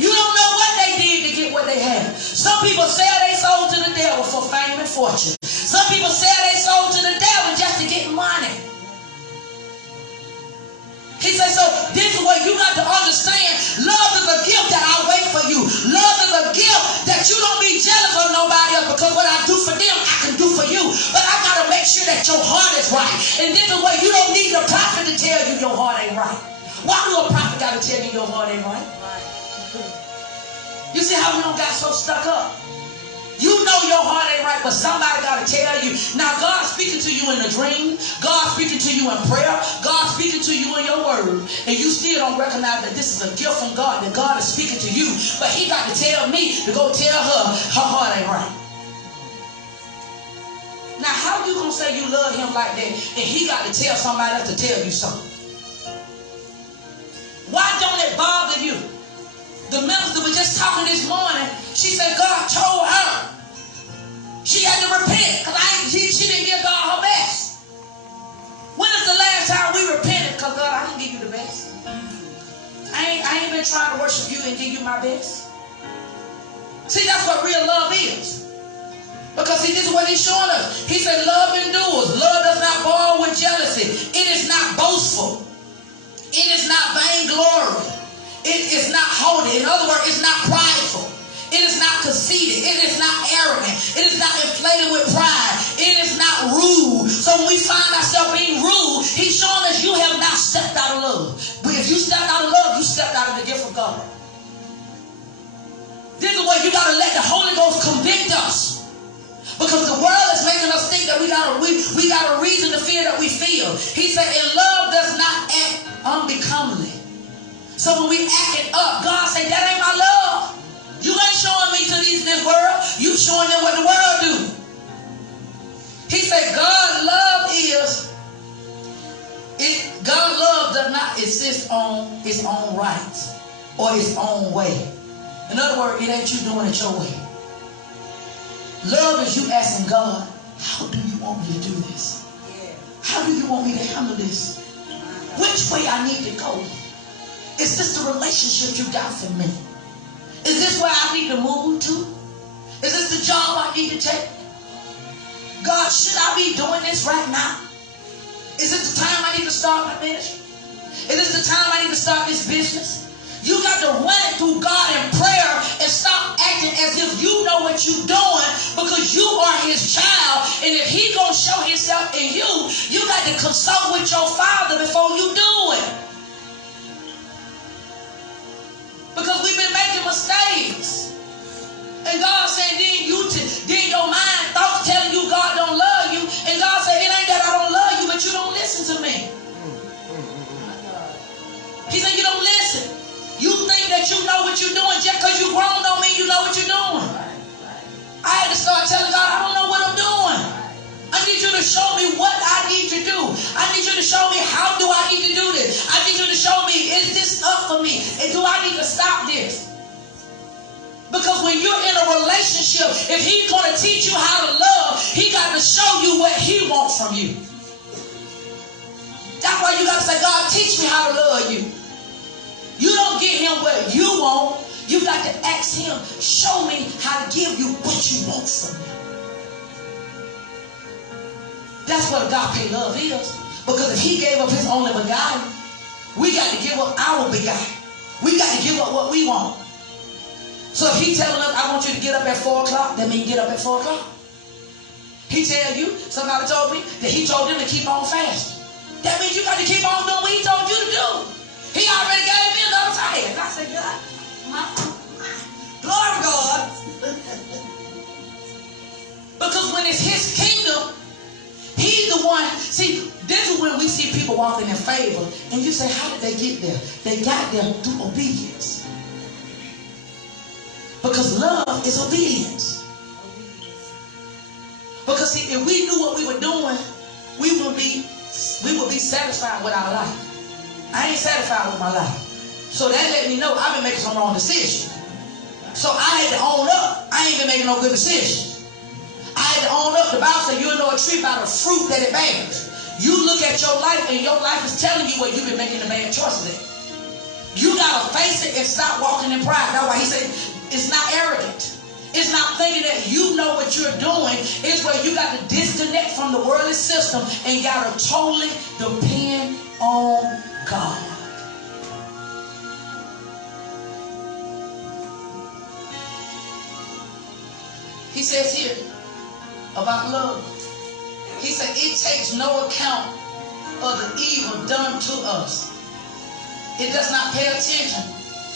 You don't know what they did to get what they have. Some people sell their soul to the devil for fame and fortune. Some people sell their soul to the devil just to get money. He said, so this is what you got to understand. Love is a gift that I wait for you. Love is a gift that you don't be jealous of nobody else, because what I do for them, I can do for you. But I got to make sure that your heart is right. And this is what you don't need the prophet to tell you your heart ain't right. Why do a prophet got to tell you your heart ain't right? You see how we don't got so stuck up? You know your heart ain't right, but somebody got to tell you. Now, God speaking to you in a dream. God speaking to you in prayer. God speaking to you in your word. And you still don't recognize that this is a gift from God, that God is speaking to you. But he got to tell me to go tell her heart ain't right. Now, how you going to say you love him like that and he got to tell somebody else to tell you something? Why don't it bother you? The minister was just talking this morning. She said God told her she had to repent because she didn't give God her best. When is the last time we repented? Because God, I didn't give you the best. I ain't been trying to worship you and give you my best. See, that's what real love is. Because see, this is what he's showing us. He said love endures. Love does not boil with jealousy. It is not haughty. In other words, it's not prideful. It is not conceited. It is not arrogant. It is not inflated with pride. It is not rude. So when we find ourselves being rude, he's showing us you have not stepped out of love. But if you stepped out of love, you stepped out of the gift of God. This is where you got to let the Holy Ghost convict us. Because the world is making us think that we got a reason to fear that we feel. He said, and love does not act unbecomingly. So when we acting up, God said, that ain't my love. You ain't showing me to this world. You showing them what the world do. He said, God's love God's love does not insist on its own rights or its own way. In other words, it ain't you doing it your way. Love is you asking God, how do you want me to do this? How do you want me to handle this? Which way I need to go? Is this the relationship you got for me? Is this where I need to move to? Is this the job I need to take? God, should I be doing this right now? Is this the time I need to start my ministry? Is this the time I need to start this business? You got to run it through God in prayer and stop acting as if you know what you're doing because you are his child. And if he gonna show himself in you, you got to consult with your Father before you do it. Because we've been making mistakes. And God said, then your mind thoughts telling you God don't love you. And God said, it ain't that I don't love you, but you don't listen to me. He said, you don't listen. You think that you know what you're doing just because you grown don't mean you know what you're doing. I had to start telling God, I don't know what I'm doing. I need you to show me what I need to do. I need you to show me how do I need to do this. I need you to show me, is this up for me? And do I need to stop this? Because when you're in a relationship, if he's going to teach you how to love, he got to show you what he wants from you. That's why you got to say, God, teach me how to love you. You don't get him what you want. You got to ask him, show me how to give you what you want from me. That's what agape love is. Because if he gave up his only begotten, we got to give up our begotten. We got to give up what we want. So if he's telling us, I want you to get up at 4 o'clock, that means get up at 4 o'clock. He tell you, somebody told me, that he told them to keep on fasting. That means you got to keep on doing what he told you to do. He already gave me another fast. I said, God, glory to God. Because when it's his kingdom, he's the one. See, this is when we see people walking in favor. And you say, how did they get there? They got there through obedience. Because love is obedience. Because see, if we knew what we were doing, we would be satisfied with our life. I ain't satisfied with my life. So that let me know I've been making some wrong decisions. So I had to own up. I ain't been making no good decisions. I had to own up. The Bible says you'll know a tree by the fruit that it bears. You look at your life and your life is telling you where you've been making the bad choices at. You got to face it and stop walking in pride. That's why he said it's not arrogant. It's not thinking that you know what you're doing. It's where you got to disconnect from the worldly system and got to totally depend on God. He says here about love. He said it takes no account of the evil done to us. It does not pay attention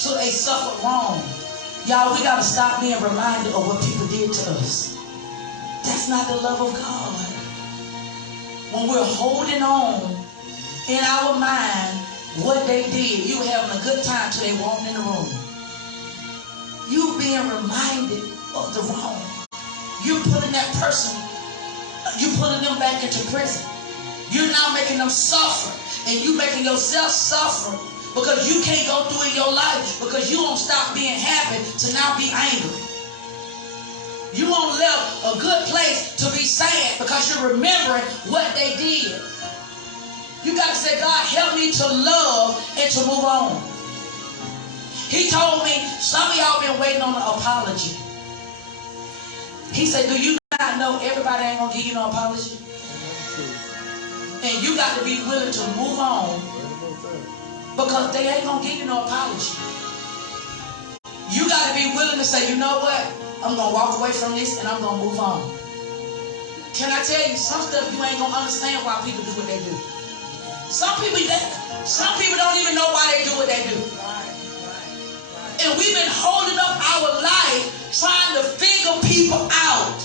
to a suffered wrong. Y'all, we got to stop being reminded of what people did to us. That's not the love of God. When we're holding on in our mind what they did, you were having a good time till they walked in the room. You being reminded of the wrong. You're putting that person, you're putting them back into prison. You're now making them suffer. And you making yourself suffer because you can't go through in your life because you won't stop being happy to now be angry. You won't left a good place to be sad because you're remembering what they did. You got to say, God, help me to love and to move on. He told me, some of y'all been waiting on an apology. He said, do you not know everybody ain't going to give you no apology? And you got to be willing to move on because they ain't going to give you no apology. You got to be willing to say, you know what? I'm going to walk away from this and I'm going to move on. Can I tell you, some stuff you ain't going to understand why people do what they do. Some people don't even know why they do what they do. And we've been holding up our life trying to figure people out.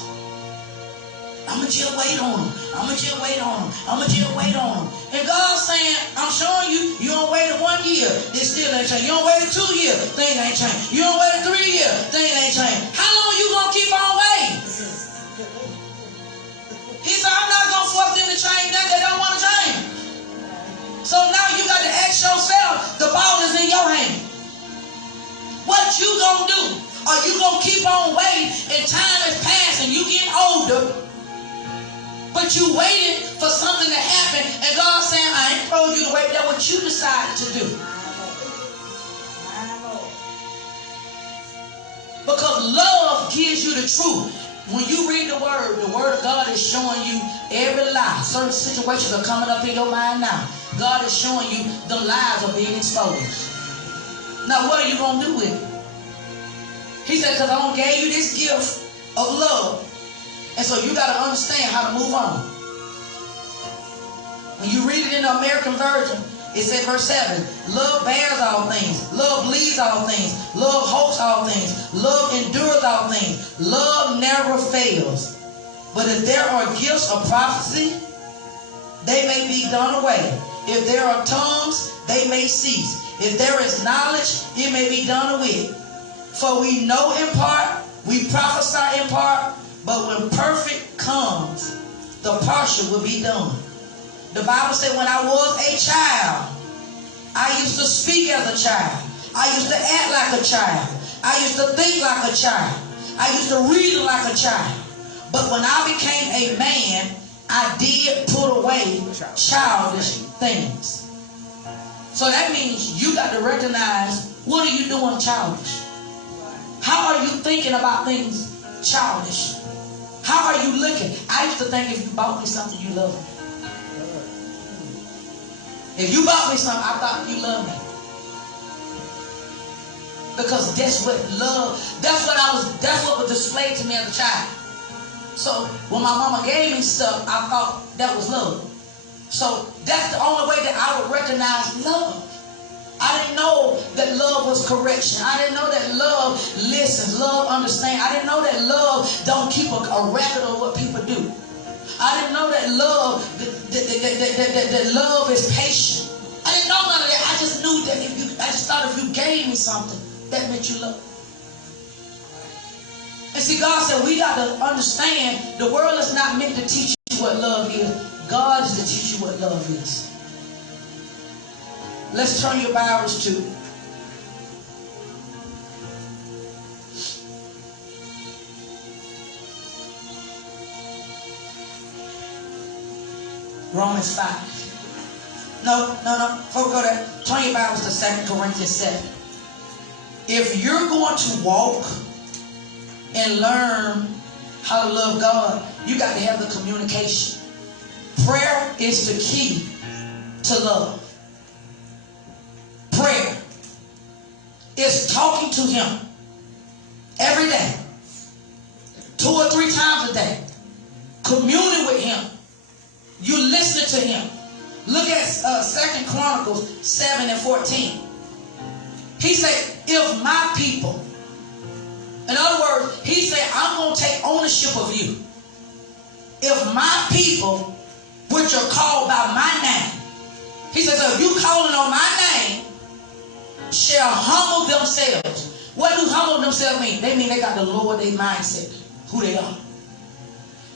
I'm going to just wait on them. I'm going to just wait on them. I'm going to just wait on them. And God's saying, I'm showing you, you don't wait 1 year, it still ain't changed. You don't wait 2 years, things ain't changed. You don't wait 3 years, things ain't changed. How long you going to keep on waiting? He said, I'm not going to force them to change nothing they don't want to change. So now you got to ask yourself, the ball is in your hand. What you going to do? Are you going to keep on waiting and time is passing, you get older, but you waiting for something to happen, and God's saying, I ain't told you to wait. That's what you decided to do. Because love gives you the truth. When you read the word of God is showing you every lie. Certain situations are coming up in your mind now. God is showing you the lies are being exposed. Now what are you going to do with it? He said, because I don't gave you this gift of love. And so you got to understand how to move on. When you read it in the American version, it said verse 7, love bears all things, love believes all things, love hopes all things, love endures all things, love never fails. But if there are gifts of prophecy, they may be done away. If there are tongues, they may cease. If there is knowledge, it may be done away. For we know in part, we prophesy in part, but when perfect comes, the partial will be done. The Bible said when I was a child, I used to speak as a child. I used to act like a child. I used to think like a child. I used to reason like a child. But when I became a man, I did put away childish things. So that means you got to recognize, what are you doing childish? How are you thinking about things childish? How are you looking? I used to think if you bought me something, you love me. If you bought me something, I thought you loved me. Because that's what love, that's what was displayed to me as a child. So when my mama gave me stuff, I thought that was love. So that's the only way that I would recognize love. I didn't know that love was correction. I didn't know that love listens, love understands. I didn't know that love don't keep a record of what people do. I didn't know that love, that love is patient. I didn't know none of that. I just knew that I just thought if you gave me something, that meant you love. And see, God said we got to understand the world is not meant to teach you what love is. God is to teach you what love is. Let's turn your Bibles to Romans 5. No. Before we go there, turn your Bibles to 2 Corinthians 7. If you're going to walk and learn how to love God, you got to have the communication. Prayer is the key to love. Prayer is talking to Him every day, 2 or 3 times a day, communing with Him. You listen to Him. Look at 2 Chronicles 7 and 14. He said, if my people, in other words, He said, I'm going to take ownership of you. If my people, which are called by my name, He says, so if you calling on my name, shall humble themselves. What do humble themselves mean? They mean they got to lower their mindset, who they are.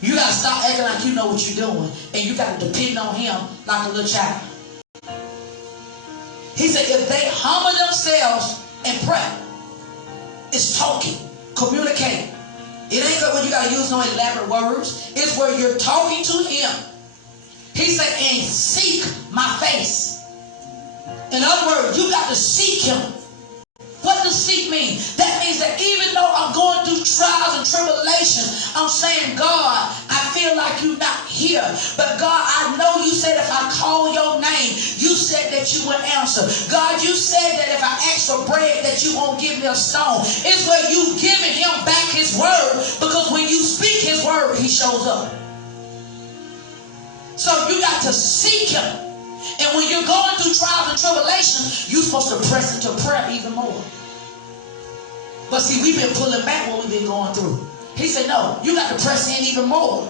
You got to stop acting like you know what you're doing, and you got to depend on Him like a little child. He said, if they humble themselves and pray, it's talking, communicating. It ain't good when you got to use no elaborate words. It's where you're talking to Him. He said, and seek my face. In other words, you got to seek Him. What does seek mean? That means that even though I'm going through trials and tribulations, I'm saying, God, I feel like you're not here. But God, I know you said if I call your name, you said that that you will answer. God, you said that if I ask for bread that you won't give me a stone. It's where you giving him back his word, because when you speak his word, he shows up. So you got to seek him. And when you're going through trials and tribulations, you're supposed to press into prayer even more. But see, we've been pulling back what we've been going through. He said, no, you got to press in even more.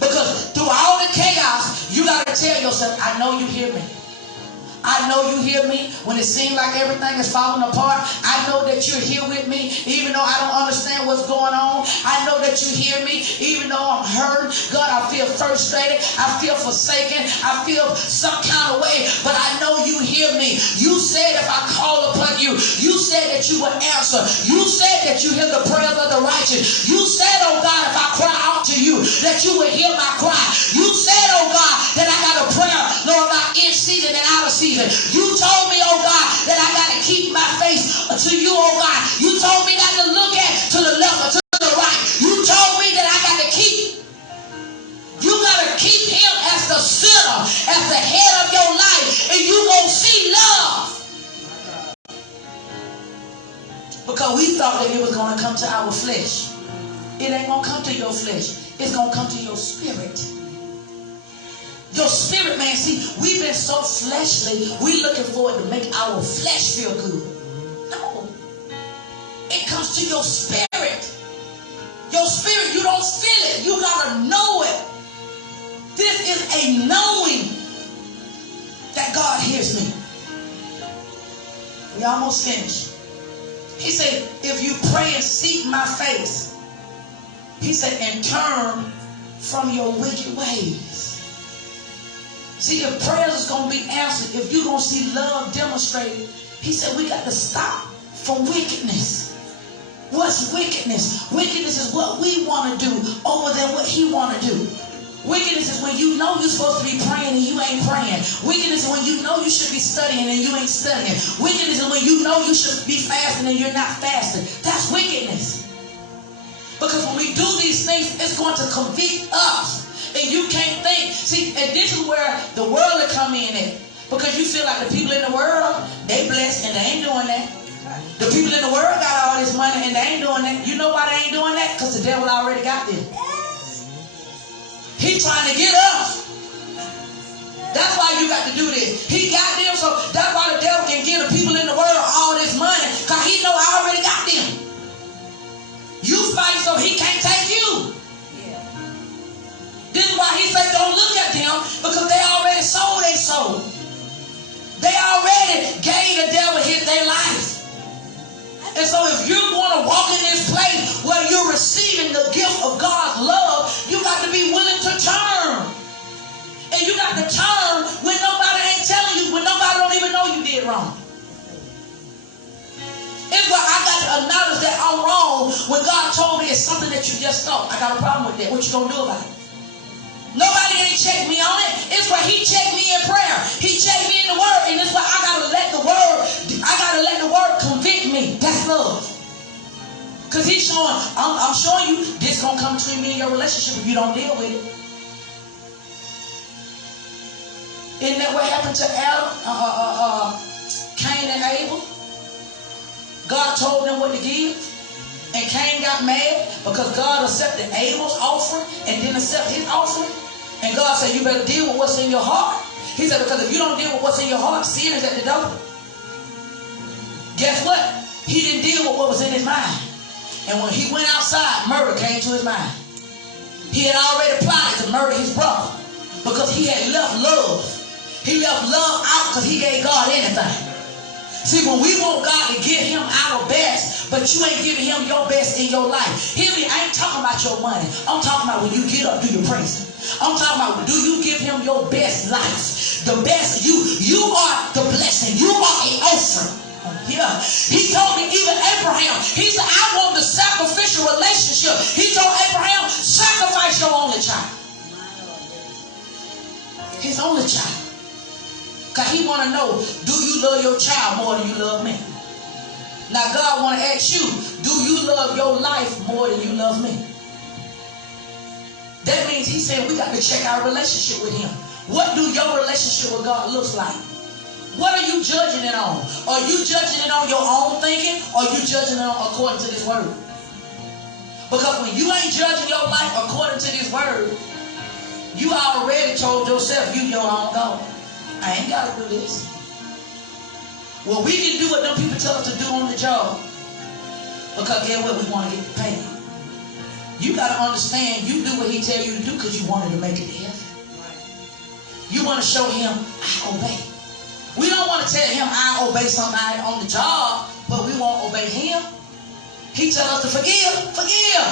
Because through all the chaos, you got to tell yourself, I know you hear me. I know you hear me when it seems like everything is falling apart. I know that you're here with me, even though I don't understand what's going on. I know that you hear me, even though I'm hurt. God, I feel frustrated. I feel forsaken. I feel some kind of way, but I know you hear me. You said if I call upon you, you said that you would answer. You said that you hear the prayers of the righteous. You said, oh God, if I cry out to you, that you would hear my cry. You said, oh God, that I got a prayer, Lord God, in season and out of season. You told me, oh God, that I got to keep my face to you, oh God. You told me not to look to the left or to the right. You told me that I got to keep. You got to keep him as the center, as the head of your life, and you going to see love. Because we thought that it was going to come to our flesh. It ain't going to come to your flesh. It's going to come to your spirit. Your spirit, man, see, we've been so fleshly, we looking for it to make our flesh feel good. No. It comes to your spirit. Your spirit, you don't feel it. You got to know it. This is a knowing that God hears me. We almost finished. He said, if you pray and seek my face, he said, and turn from your wicked ways. See, if prayers is going to be answered, if you're going to see love demonstrated, he said we got to stop from wickedness. What's wickedness? Wickedness is what we want to do over than what he want to do. Wickedness is when you know you're supposed to be praying and you ain't praying. Wickedness is when you know you should be studying and you ain't studying. Wickedness is when you know you should be fasting and you're not fasting. That's wickedness. Because when we do these things, it's going to convict us. And you can't think. See, and this is where the world will come in at. Because you feel like the people in the world, they blessed and they ain't doing that. The people in the world got all this money and they ain't doing that. You know why they ain't doing that? Because the devil already got them. He trying to get us. That's why you got to do this. He got them, so that's why the devil can give the people in the world all this money. Because he know I already got them. You fight so he can't take you. This is why he said don't look at them, because they already sold their soul. They already gave the devil their life. And so if you're going to walk in this place where you're receiving the gift of God's love, you got to be willing to turn. And you got to turn when nobody ain't telling you, when nobody don't even know you did wrong. It's why I got to acknowledge that I'm wrong when God told me it's something that you just thought. I got a problem with that. What you going to do about it? Nobody ain't checked me on it. It's why he checked me in prayer. He checked me in the word. And it's why I gotta let the word convict me. That's love. Because he's showing, I'm showing you this gonna come between me and your relationship if you don't deal with it. Isn't that what happened to Cain and Abel? God told them what to give. And Cain got mad because God accepted Abel's offering and didn't accept his offering. And God said, you better deal with what's in your heart. He said, because if you don't deal with what's in your heart, sin is at the door. Guess what? He didn't deal with what was in his mind. And when he went outside, murder came to his mind. He had already plotted to murder his brother because he had left love. He left love out because he gave God anything. See, when we want God to give him our best, but you ain't giving him your best in your life. Hear me, I ain't talking about your money. I'm talking about when you get up, do your praise. I'm talking about, do you give him your best life? The best, you are the blessing. You are an offering. Yeah. He told me, even Abraham, he said, I want the sacrificial relationship. He told Abraham, sacrifice your only child. His only child. Because he want to know, do you love your child more than you love me? Now God want to ask you, do you love your life more than you love me? That means he's saying we got to check our relationship with him. What do your relationship with God look like? What are you judging it on? Are you judging it on your own thinking, or are you judging it on according to this word? Because when you ain't judging your life according to this word, you already told yourself you your own God. I ain't got to do this. Well, we can do what them people tell us to do on the job. Because guess what? We want to get paid. You got to understand, you do what he tell you to do because you wanted to make it to heaven. You want to show him, I obey. We don't want to tell him, I obey somebody on the job, but we won't obey him. He tell us to forgive, forgive.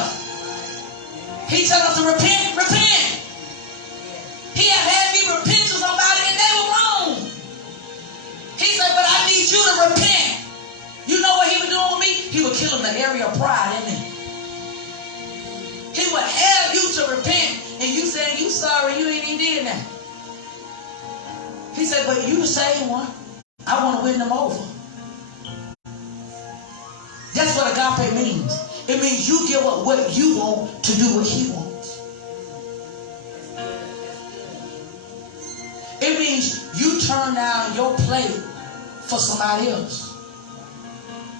He tell us to repent, repent. He had me repent to somebody and they were wrong. He said, but I need you to repent. You know what he was doing with me? He would kill him the area of pride in me. He would have you to repent, and you saying you sorry, you ain't even did that. He said, but you the same one. I want to win them over. That's what agape means. It means you give up what you want to do what he wants. It means you turn down your plate for somebody else.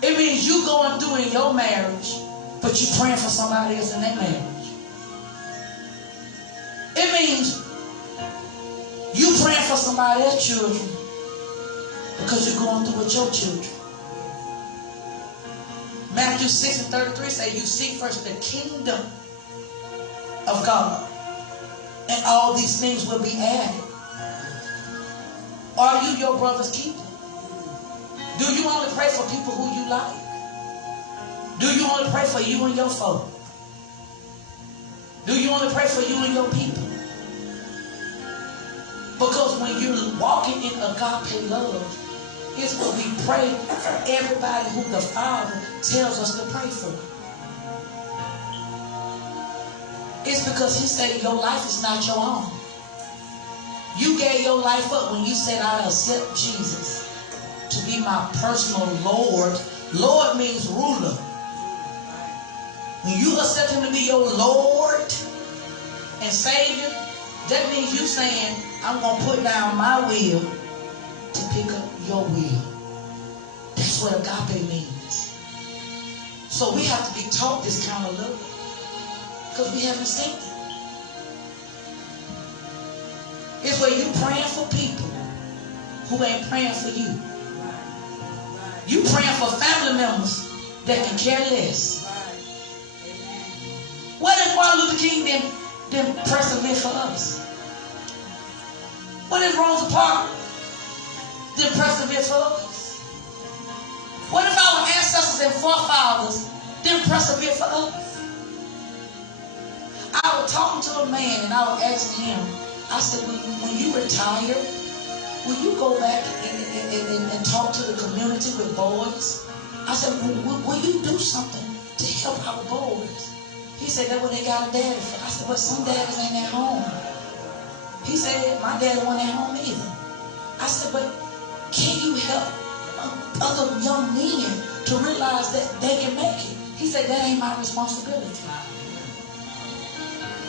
It means you going through in your marriage, but you praying for somebody else in their marriage. It means you praying for somebody else's children because you're going through with your children. Matthew 6:33 say, you seek first the kingdom of God, and all these things will be added. Are you your brother's keeper? Do you only pray for people who you like? Do you only pray for you and your folk? Do you only pray for you and your people? Because when you're walking in agape love, it's what we pray for everybody who the Father tells us to pray for. It's because he said your life is not your own. You gave your life up when you said, I accept Jesus to be my personal Lord. Lord means ruler. When you accept him to be your Lord and Savior, that means you saying, I'm going to put down my will to pick up your will. That's what agape means. So we have to be taught this kind of love because we haven't seen it. It's where you praying for people who ain't praying for you. You praying for family members that can care less. What if Martin Luther King didn't persevere for us? What if Rosa Parks didn't persevere for us? What if our ancestors and forefathers didn't persevere for us? I was talking to a man and I was asking him, I said, when you retire, will you go back and talk to the community with boys? I said, will you do something to help our boys? He said, that's what they got a daddy for. I said, but some daddies ain't at home. He said, my daddy wasn't at home either. I said, but can you help other young men to realize that they can make it? He said, that ain't my responsibility.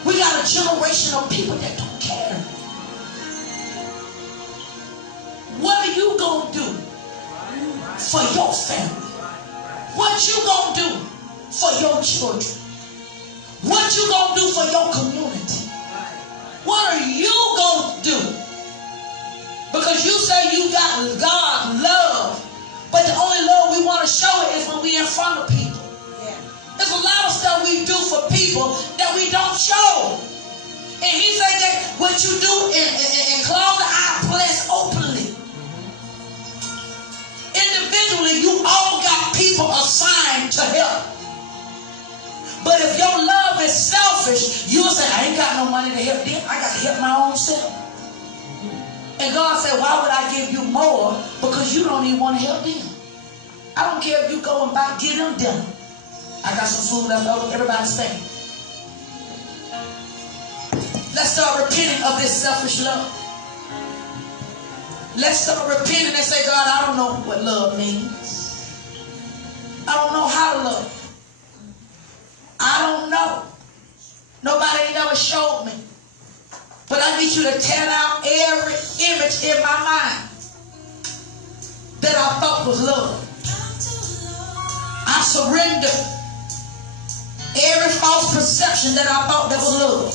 We got a generation of people that don't care. What are you going to do for your family? What you going to do for your children? What you going to do for your community? What are you going to do? Because you say you got God love, but the only love we want to show it is when we in front of people. There's a lot of stuff we do for people that we don't show. And he said that what you do in closet, I bless openly. Individually, you all got people assigned to help. But if your love is selfish, you'll say, I ain't got no money to help them. I got to help my own self. And God said, why would I give you more? Because you don't even want to help them. I don't care if you go and get them dinner. I got some food left over. Everybody stay. Let's start repenting of this selfish love. Let's start repenting and say, God, I don't know what love means. I don't know how to love. I don't know. Nobody ain't ever showed me. But I need you to tear down every image in my mind that I thought was love. I surrender every false perception that I thought that was love.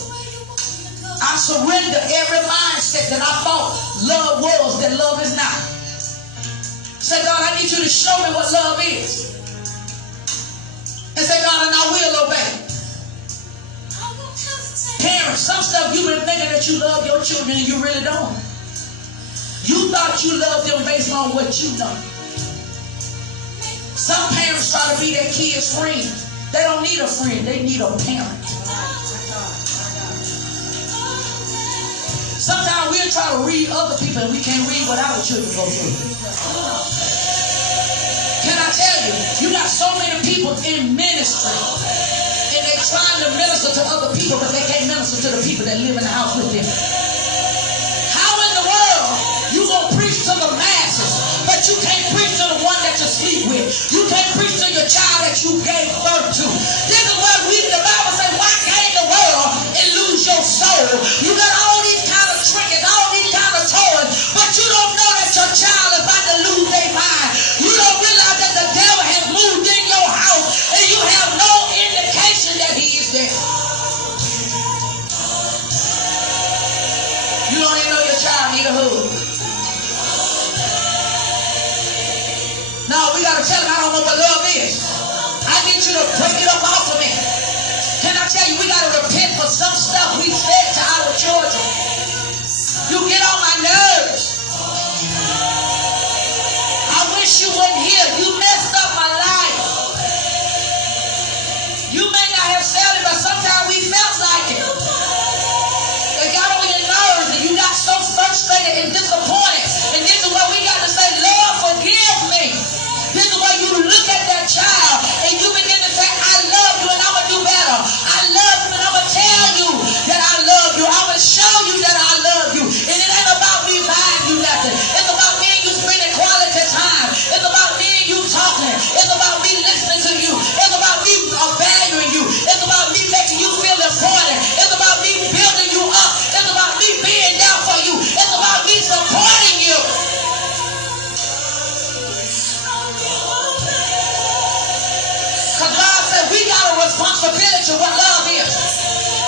I surrender every mindset that I thought love was that love is not. Say, God, I need you to show me what love is. And say, God, and I will obey. Parents, some stuff you've been thinking that you love your children and you really don't. You thought you loved them based on what you know. Some parents try to be their kids' friends. They don't need a friend, they need a parent. Sometimes we'll try to read other people and we can't read what our children go through. Can I tell you, you got so many people in ministry and they're trying to minister to other people, but they can't minister to the people that live in the house with them. How in the world you gonna preach to the masses, but you can't preach to the one that you sleep with? You can't preach to your child that you gave birth to. This is what the Bible says, why gain the world and lose your soul? You got all these kind of trinkets, all these kind of toys, but you don't know that your child is about to lose their mind. You don't realize that the devil has moved in your house and you have no indication that he is there. You don't even know your child need a hug. No, we got to tell them I don't know what love is. I need you to break it up off of me. Can I tell you, we got to repent for some stuff we said to our children. You get on my nerves. I wish you weren't here. You messed up my life. You may not have said it, but sometimes we felt like it. It got on your nerves and you got so frustrated and disappointed. And this is what we got to say, Lord, forgive me. This is where you look at that child and you begin to say, I love you and I'm going to do better. I love you and I'm going to tell you that I love you. I'm going to show you that I love you. And it ain't about me buying you nothing. It's about me and you spending quality time. It's about me and you talking. It's about me listening to you. It's about me valuing you. It's about me making you feel important. It's about me building you up. It's about me being there for you. It's about me supporting you. Because God said we got a responsibility what love is.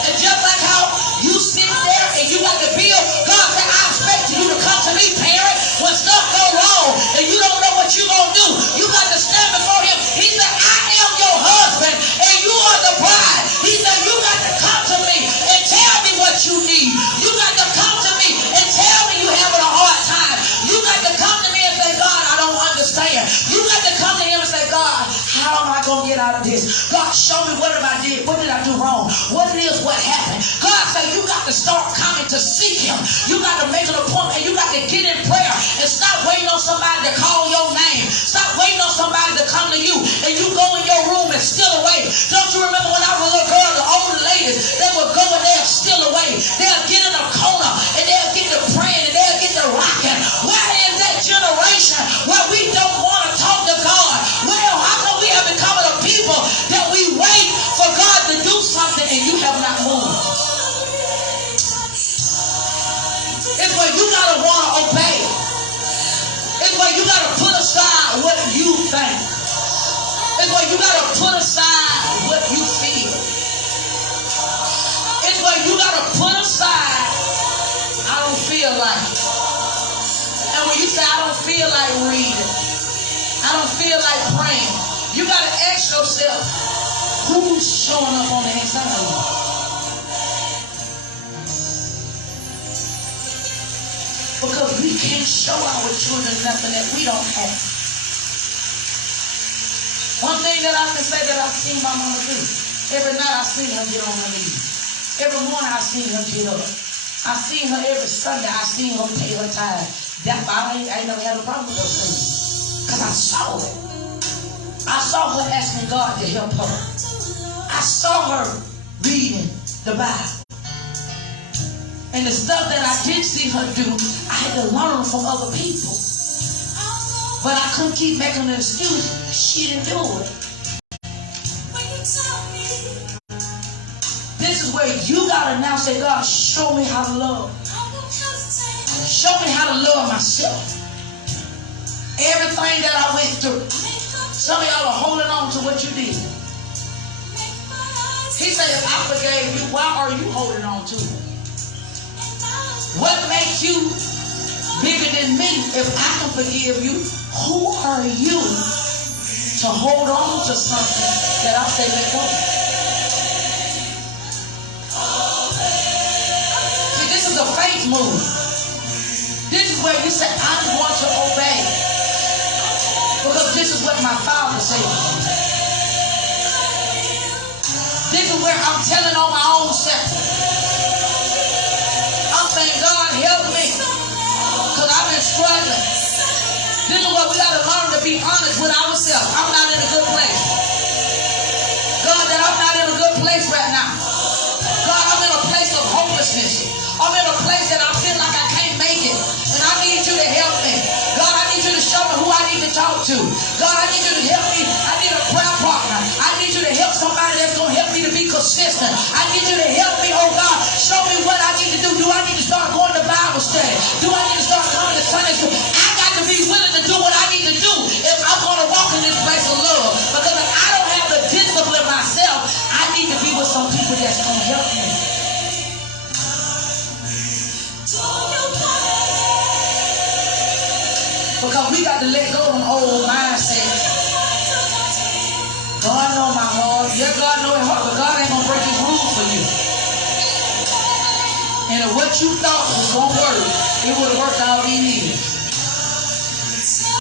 And just like how you sit there and you got the bill, God said, I expect you to come to me, parent, when stuff go wrong and you don't know what you're going to do. You got to stand before him. He said, I am your husband and you are the bride. He said, you got to come to me and tell me what you need. You got to come to me and tell me you're having a hard time. You got to come to me and say, God, I don't understand. You got to come to him and say, God, how am I going to get out of this? God, show me what have I did? What did I do wrong? What it is, what happened? God said you got to start coming to seek him. You got to make an appointment and you got to get in prayer and stop waiting on somebody to call your name. Stop waiting on somebody to come to you and you go in your room and steal away. Don't you remember when I was a little girl, the older ladies, they would go in there and steal away. They'll get in a corner and they'll get to praying and they'll get to rocking. Why is that generation where we don't want to talk to God? Well, how come we have become a people that we wait for God to do something and you have not moved? It's where you got to want to obey. It's where you got to put aside what you think. It's where you got to put aside what you feel. It's where you got to put aside, I don't feel like it. And when you say, I don't feel like reading, I don't feel like praying, you got to ask yourself, who's showing up on the inside of you? Because we can't show our children nothing that we don't have. One thing that I can say that I've seen my mama do, every night I seen her get on her knees. Every morning I seen her get up. I seen her every Sunday. I seen her pay her tithe. That's why I ain't never had a problem with those things. Because I saw it. I saw her asking God to help her. I saw her reading the Bible. And the stuff that I did see her do, I had to learn from other people. But I couldn't keep making an excuse. She didn't do it. This is where you got to now say, God, show me how to love. Show me how to love myself. Everything that I went through. Some of y'all are holding on to what you did. He said, if I forgave you, why are you holding on to it? What makes you bigger than me? If I can forgive you, who are you to hold on to something that I say let go? See, this is a faith move. This is where you say, I'm going to obey. Because this is what my Father said. This is where I'm telling on my own self. I'm saying, God, help me. Because I've been struggling. This is what we got to learn, to be honest with ourselves. I'm not in a good place. God, that I'm not in a good place right now. God, I'm in a place of hopelessness. I'm in a place that I feel like I can't make it. And I need you to help me. God, I need you to show me who I need to talk to. God, I need you to help me. I need a prayer partner. I need you to help somebody that's going to help me to be consistent. I need you to help me, oh God. Show me what I need to do. Do I need to start going to Bible study? Do I need to start coming to Sunday school? I got to be willing to do what I need to do if I'm going to walk in this place of love. Because if I don't have the discipline myself, I need to be with some people that's going to help me. Because we got to let go of an old mindset. God know my heart. Yeah, God know it hard, but God ain't going to break his rules for you. And if what you thought was going to work, it would have worked all these years.